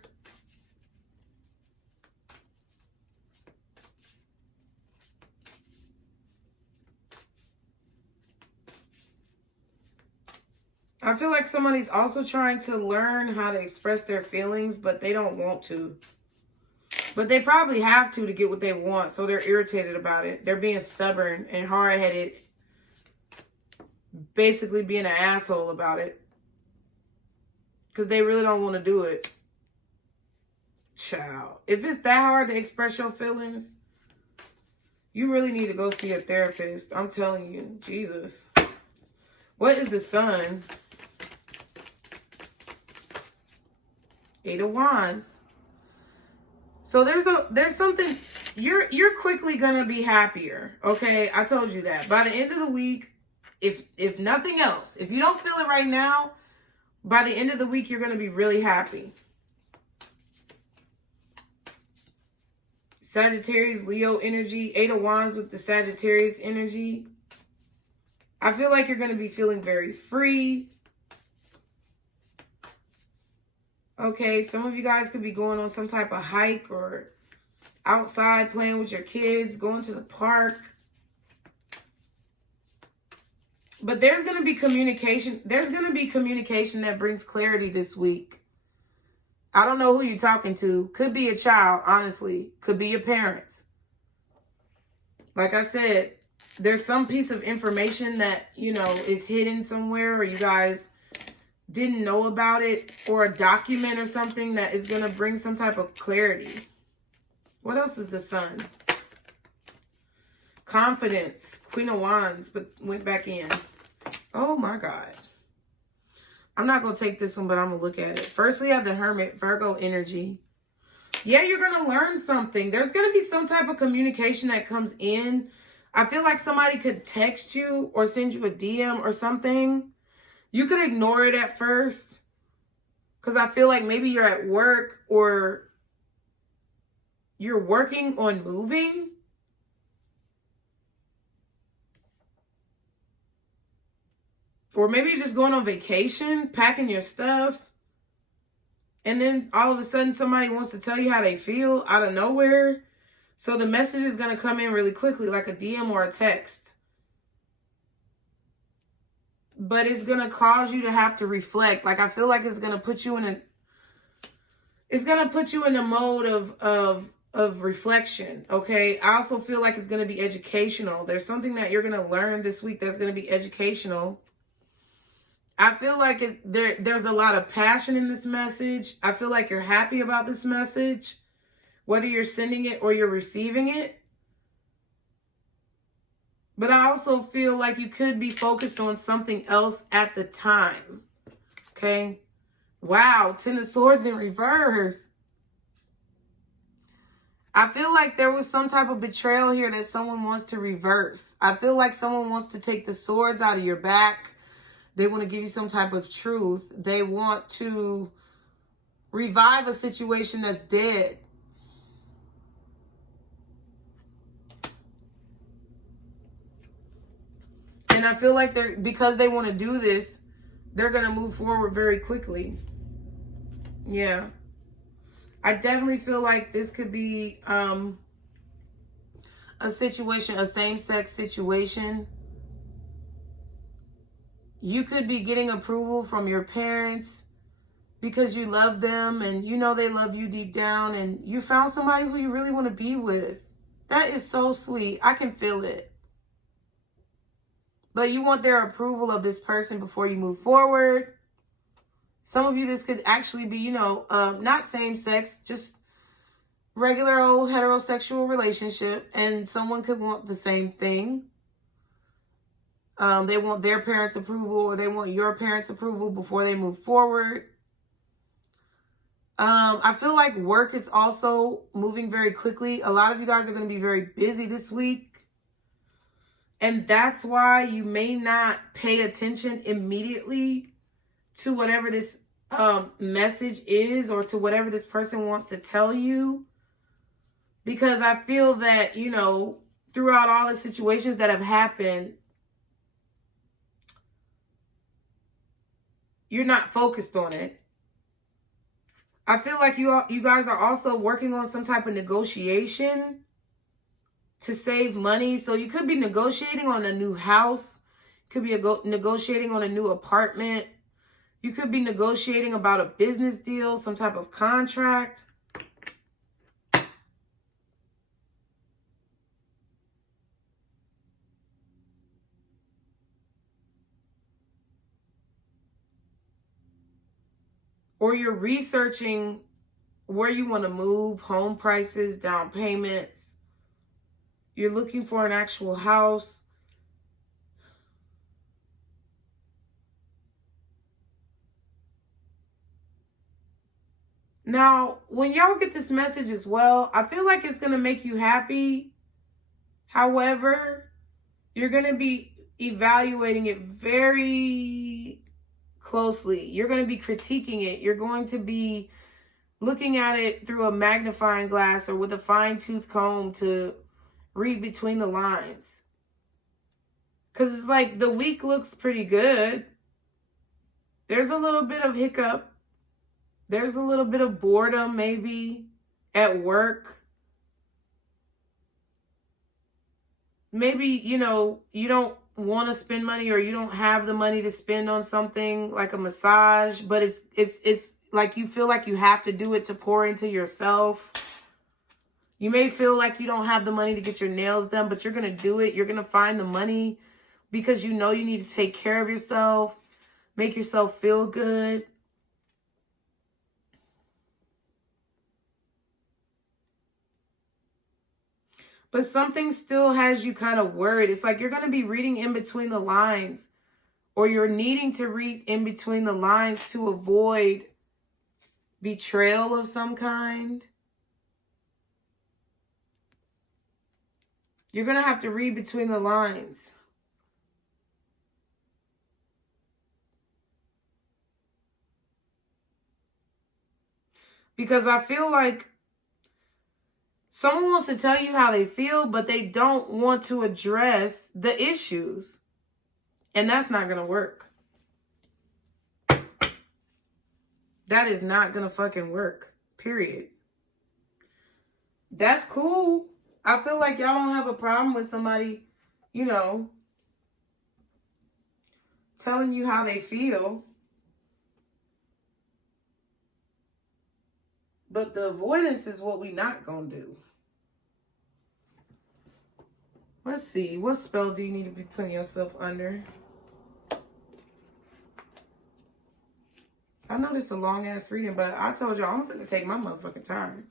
I feel like somebody's also trying to learn how to express their feelings, but they don't want to. But they probably have to get what they want, so they're irritated about it. They're being stubborn and hard-headed, basically being an asshole about it. Because they really don't want to do it. Child. If it's that hard to express your feelings, you really need to go see a therapist. I'm telling you. Jesus. What is the sun? 8 of Wands. So there's something, you're quickly gonna be happier. Okay, I told you that. By the end of the week, if nothing else, if you don't feel it right now, by the end of the week you're gonna be really happy. Sagittarius, Leo energy, 8 of Wands with the Sagittarius energy. I feel like you're gonna be feeling very free. Okay, some of you guys could be going on some type of hike or outside playing with your kids, going to the park. But there's going to be communication. There's going to be communication that brings clarity this week. I don't know who you're talking to. Could be a child, honestly. Could be your parents. Like I said, there's some piece of information that, you know, is hidden somewhere, or you guys didn't know about it, or a document or something that is going to bring some type of clarity. What else is the sun? Confidence. Queen of Wands, but went back in. Oh my God. I'm not going to take this one, but I'm going to look at it. First, we have the Hermit, Virgo energy. Yeah, you're going to learn something. There's going to be some type of communication that comes in. I feel like somebody could text you or send you a DM or something. You could ignore it at first, because I feel like maybe you're at work or you're working on moving. Or maybe you're just going on vacation, packing your stuff. And then all of a sudden somebody wants to tell you how they feel out of nowhere. So the message is going to come in really quickly, like a DM or a text. But it's going to cause you to have to reflect. Like, I feel like it's going to put you in a mode of reflection. Okay. I also feel like it's going to be educational. There's something that you're going to learn this week that's going to be educational. I feel like there's a lot of passion in this message. I feel like you're happy about this message, whether you're sending it or you're receiving it. But I also feel like you could be focused on something else at the time. Okay. Wow. 10 of Swords in reverse. I feel like there was some type of betrayal here that someone wants to reverse. I feel like someone wants to take the swords out of your back. They want to give you some type of truth. They want to revive a situation that's dead. And I feel like because they want to do this, they're going to move forward very quickly. Yeah. I definitely feel like this could be a situation, a same-sex situation. You could be getting approval from your parents because you love them and you know they love you deep down, and you found somebody who you really want to be with. That is so sweet. I can feel it. But you want their approval of this person before you move forward. Some of you, this could actually be, not same sex, just regular old heterosexual relationship. And someone could want the same thing. They want their parents' approval, or they want your parents' approval before they move forward. I feel like work is also moving very quickly. A lot of you guys are going to be very busy this week. And that's why you may not pay attention immediately to whatever this message is, or to whatever this person wants to tell you. Because I feel that, throughout all the situations that have happened, you're not focused on it. I feel like you guys are also working on some type of negotiation to save money. So you could be negotiating on a new house. Could be negotiating on a new apartment. You could be negotiating about a business deal, some type of contract. Or you're researching where you want to move, home prices, down payments. You're looking for an actual house. Now, when y'all get this message as well, I feel like it's going to make you happy. However, you're going to be evaluating it very closely. You're going to be critiquing it. You're going to be looking at it through a magnifying glass or with a fine-tooth comb to read between the lines. Because it's like the week looks pretty good. There's a little bit of hiccup. There's a little bit of boredom maybe at work. Maybe, you don't want to spend money, or you don't have the money to spend on something like a massage, but it's like you feel like you have to do it to pour into yourself. You may feel like you don't have the money to get your nails done, but you're going to do it. You're going to find the money because you know you need to take care of yourself, make yourself feel good. But something still has you kind of worried. It's like you're going to be reading in between the lines, or you're needing to read in between the lines to avoid betrayal of some kind. You're going to have to read between the lines. Because I feel like someone wants to tell you how they feel, but they don't want to address the issues. And that's not going to work. That is not going to fucking work. Period. That's cool. I feel like y'all don't have a problem with somebody, telling you how they feel. But the avoidance is what we not going to do. Let's see. What spell do you need to be putting yourself under? I know this is a long-ass reading, but I told y'all I'm going to take my motherfucking time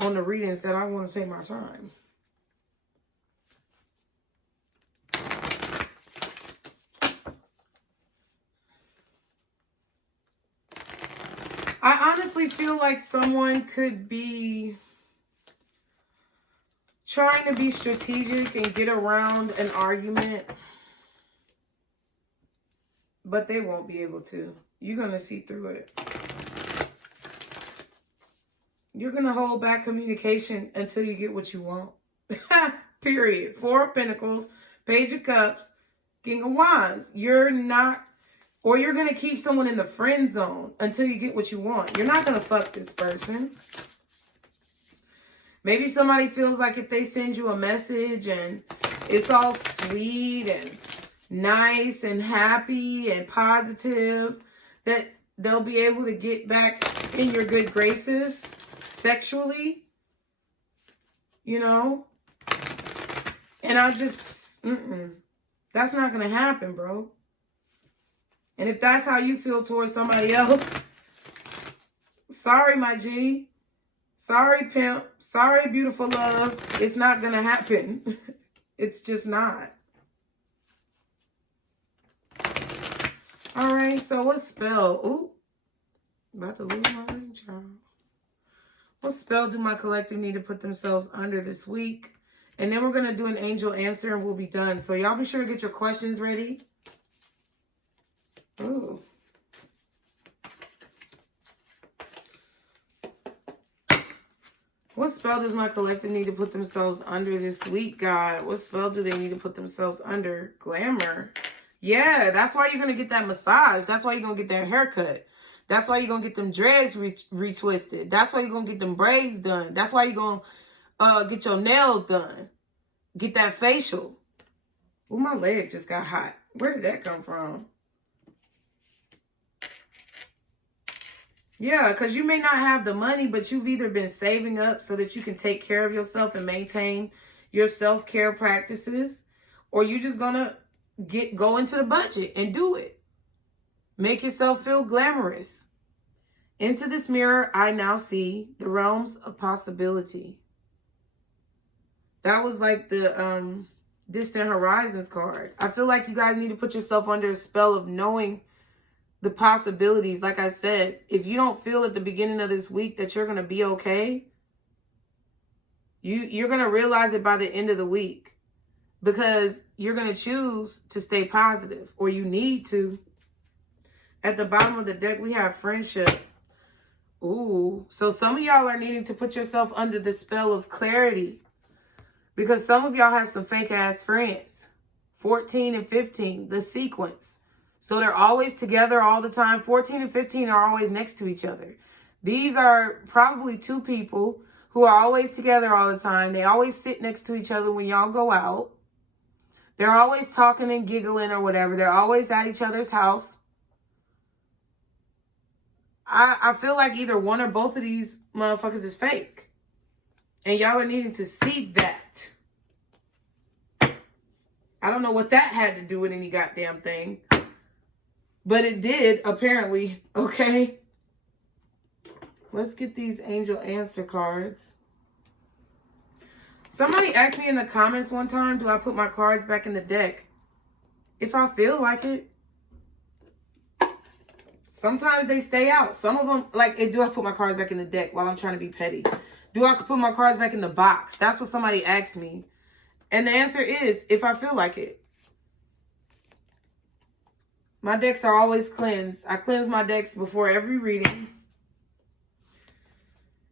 on the readings that I want to take my time. I honestly feel like someone could be trying to be strategic and get around an argument, but they won't be able to. You're going to see through it. You're going to hold back communication until you get what you want. Period. Four of Pentacles. Page of Cups, King of Wands. You're not, or you're going to keep someone in the friend zone until you get what you want. You're not going to fuck this person. Maybe somebody feels like if they send you a message and it's all sweet and nice and happy and positive, that they'll be able to get back in your good graces sexually, you know? And I just, that's not going to happen, bro. And if that's how you feel towards somebody else, sorry, my G. Sorry, pimp. Sorry, beautiful love. It's not going to happen. It's just not. All right, so what spell? Ooh, about to lose my ring, child. What spell do my collective need to put themselves under this week? And then we're going to do an angel answer and we'll be done. So y'all be sure to get your questions ready. Ooh. What spell does my collective need to put themselves under this week, God? What spell do they need to put themselves under? Glamour. Yeah, that's why you're going to get that massage. That's why you're going to get that haircut. That's why you're going to get them dreads retwisted. That's why you're going to get them braids done. That's why you're going to get your nails done. Get that facial. Oh, my leg just got hot. Where did that come from? Yeah, because you may not have the money, but you've either been saving up so that you can take care of yourself and maintain your self-care practices, or you're just going to go into the budget and do it. Make yourself feel glamorous. Into this mirror, I now see the realms of possibility. That was like the Distant Horizons card. I feel like you guys need to put yourself under a spell of knowing the possibilities. Like I said, if you don't feel at the beginning of this week that you're going to be okay, you're going to realize it by the end of the week, because you're going to choose to stay positive, or you need to. At the bottom of the deck, we have friendship. Ooh, so some of y'all are needing to put yourself under the spell of clarity, because some of y'all have some fake ass friends. 14 and 15, the sequence. So they're always together all the time. 14 and 15 are always next to each other. These are probably two people who are always together all the time. They always sit next to each other when y'all go out. They're always talking and giggling or whatever. They're always at each other's house. I feel like either one or both of these motherfuckers is fake. And y'all are needing to see that. I don't know what that had to do with any goddamn thing. But it did, apparently. Okay. Let's get these angel answer cards. Somebody asked me in the comments one time, do I put my cards back in the deck? If I feel like it. Sometimes they stay out. Some of them, like, do I put my cards back in the deck while I'm trying to be petty? Do I put my cards back in the box? That's what somebody asked me. And the answer is, if I feel like it. My decks are always cleansed. I cleanse my decks before every reading.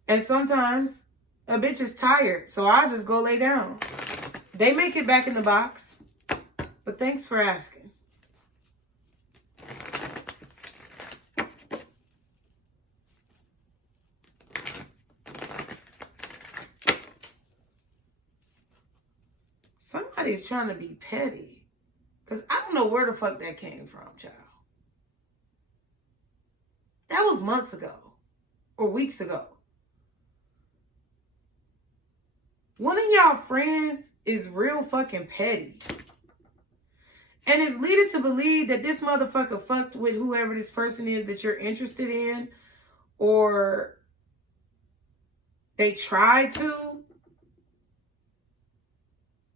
And sometimes a bitch is tired, so I just go lay down. They make it back in the box. But thanks for asking. Somebody's trying to be petty. Because I don't know where the fuck that came from, child. That was months ago. Or weeks ago. One of y'all friends is real fucking petty. And is leading to believe that this motherfucker fucked with whoever this person is that you're interested in. Or they tried to.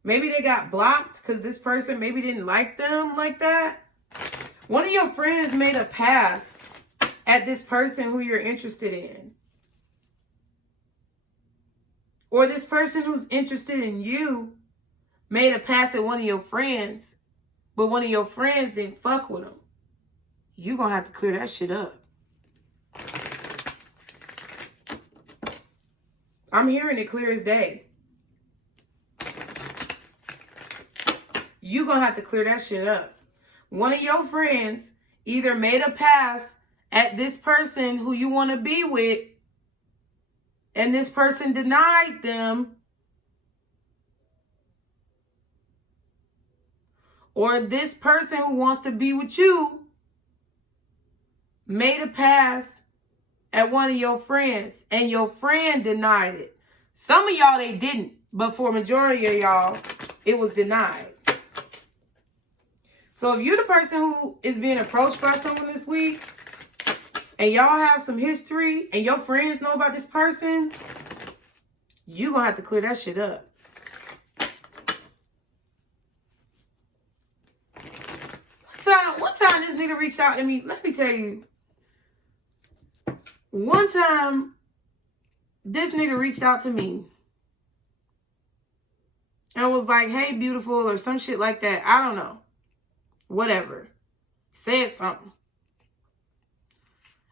Maybe they got blocked because this person maybe didn't like them like that. One of your friends made a pass at this person who you're interested in. Or this person who's interested in you made a pass at one of your friends, but one of your friends didn't fuck with them. You're going to have to clear that shit up. I'm hearing it clear as day. you're going to have to clear that shit up. One of your friends either made a pass at this person who you want to be with, and this person denied them, or this person who wants to be with you made a pass at one of your friends, and your friend denied it. Some of y'all, they didn't, but for a majority of y'all, it was denied. So if you're the person who is being approached by someone this week, and y'all have some history, and your friends know about this person, you're going to have to clear that shit up. One time this nigga reached out to me. Let me tell you. One time, this nigga reached out to me and was like, hey, beautiful, or some shit like that. I don't know. Whatever. Said something.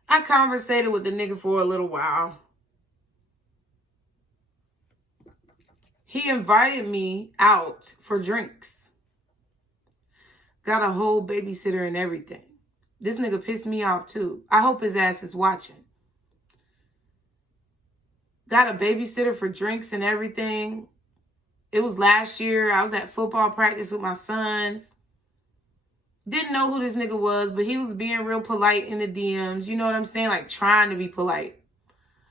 I conversated with the nigga for a little while. He invited me out for drinks. Got a whole babysitter and everything. This nigga pissed me off too. I hope his ass is watching. Got a babysitter for drinks and everything. It was last year. I was at football practice with my sons. Didn't know who this nigga was, but he was being real polite in the DMs. You know what I'm saying? Like, trying to be polite.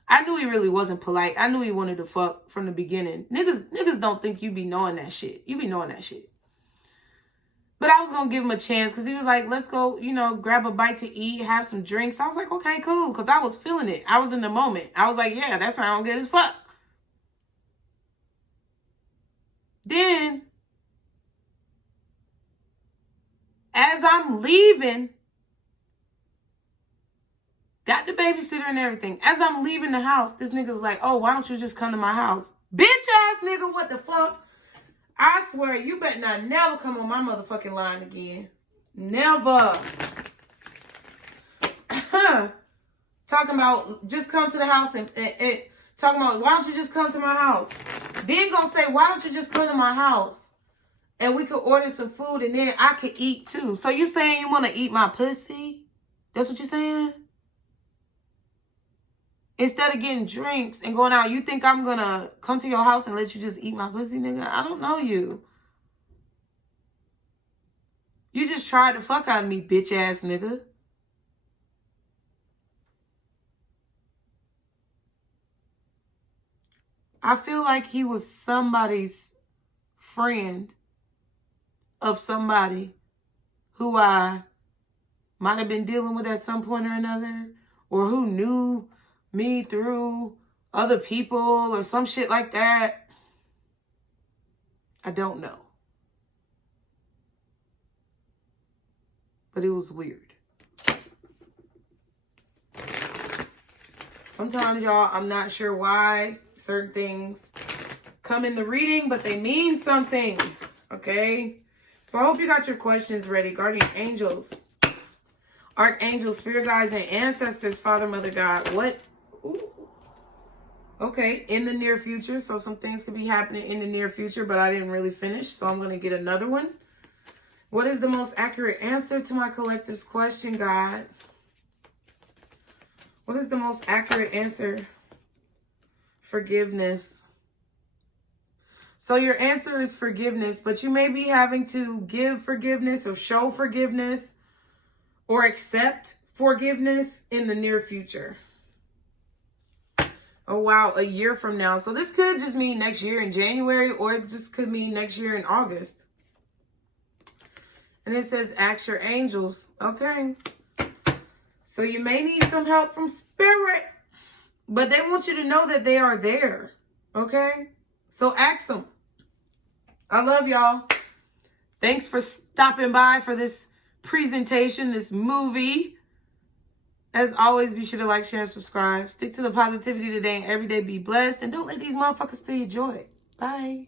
I knew he really wasn't polite. I knew he wanted to fuck from the beginning. Niggas don't think you be knowing that shit. You be knowing that shit. But I was going to give him a chance because he was like, let's go, grab a bite to eat, have some drinks. I was like, okay, cool. Because I was feeling it. I was in the moment. I was like, yeah, that sounds good as fuck. Then, as I'm leaving, got the babysitter and everything. As I'm leaving the house, this nigga's like, oh, why don't you just come to my house? Bitch ass nigga, what the fuck? I swear, you better not never come on my motherfucking line again. Never. Talking about, just come to the house and talking about, why don't you just come to my house? Then gonna say, why don't you just come to my house? And we could order some food and then I could eat too. So you saying you want to eat my pussy? That's what you're saying? Instead of getting drinks and going out, you think I'm going to come to your house and let you just eat my pussy, nigga? I don't know you. You just tried to fuck out of me, bitch ass nigga. I feel like he was somebody's friend of somebody who I might have been dealing with at some point or another, or who knew me through other people or some shit like that. I don't know. But it was weird. Sometimes, y'all, I'm not sure why certain things come in the reading, but they mean something. Okay? So I hope you got your questions ready. Guardian angels, archangels, spirit guides, and ancestors, Father, Mother, God. What? Ooh. Okay, in the near future. So some things could be happening in the near future, but I didn't really finish. So I'm going to get another one. What is the most accurate answer to my collective's question, God? What is the most accurate answer? Forgiveness. So your answer is forgiveness, but you may be having to give forgiveness or show forgiveness or accept forgiveness in the near future. Oh, wow. A year from now. So this could just mean next year in January, or it just could mean next year in August. And it says, ask your angels. Okay. So you may need some help from spirit, but they want you to know that they are there. Okay. So ask them. I love y'all. Thanks for stopping by for this presentation, this movie. As always, be sure to like, share, and subscribe. Stick to the positivity today and every day. Be blessed. And don't let these motherfuckers steal your joy. Bye.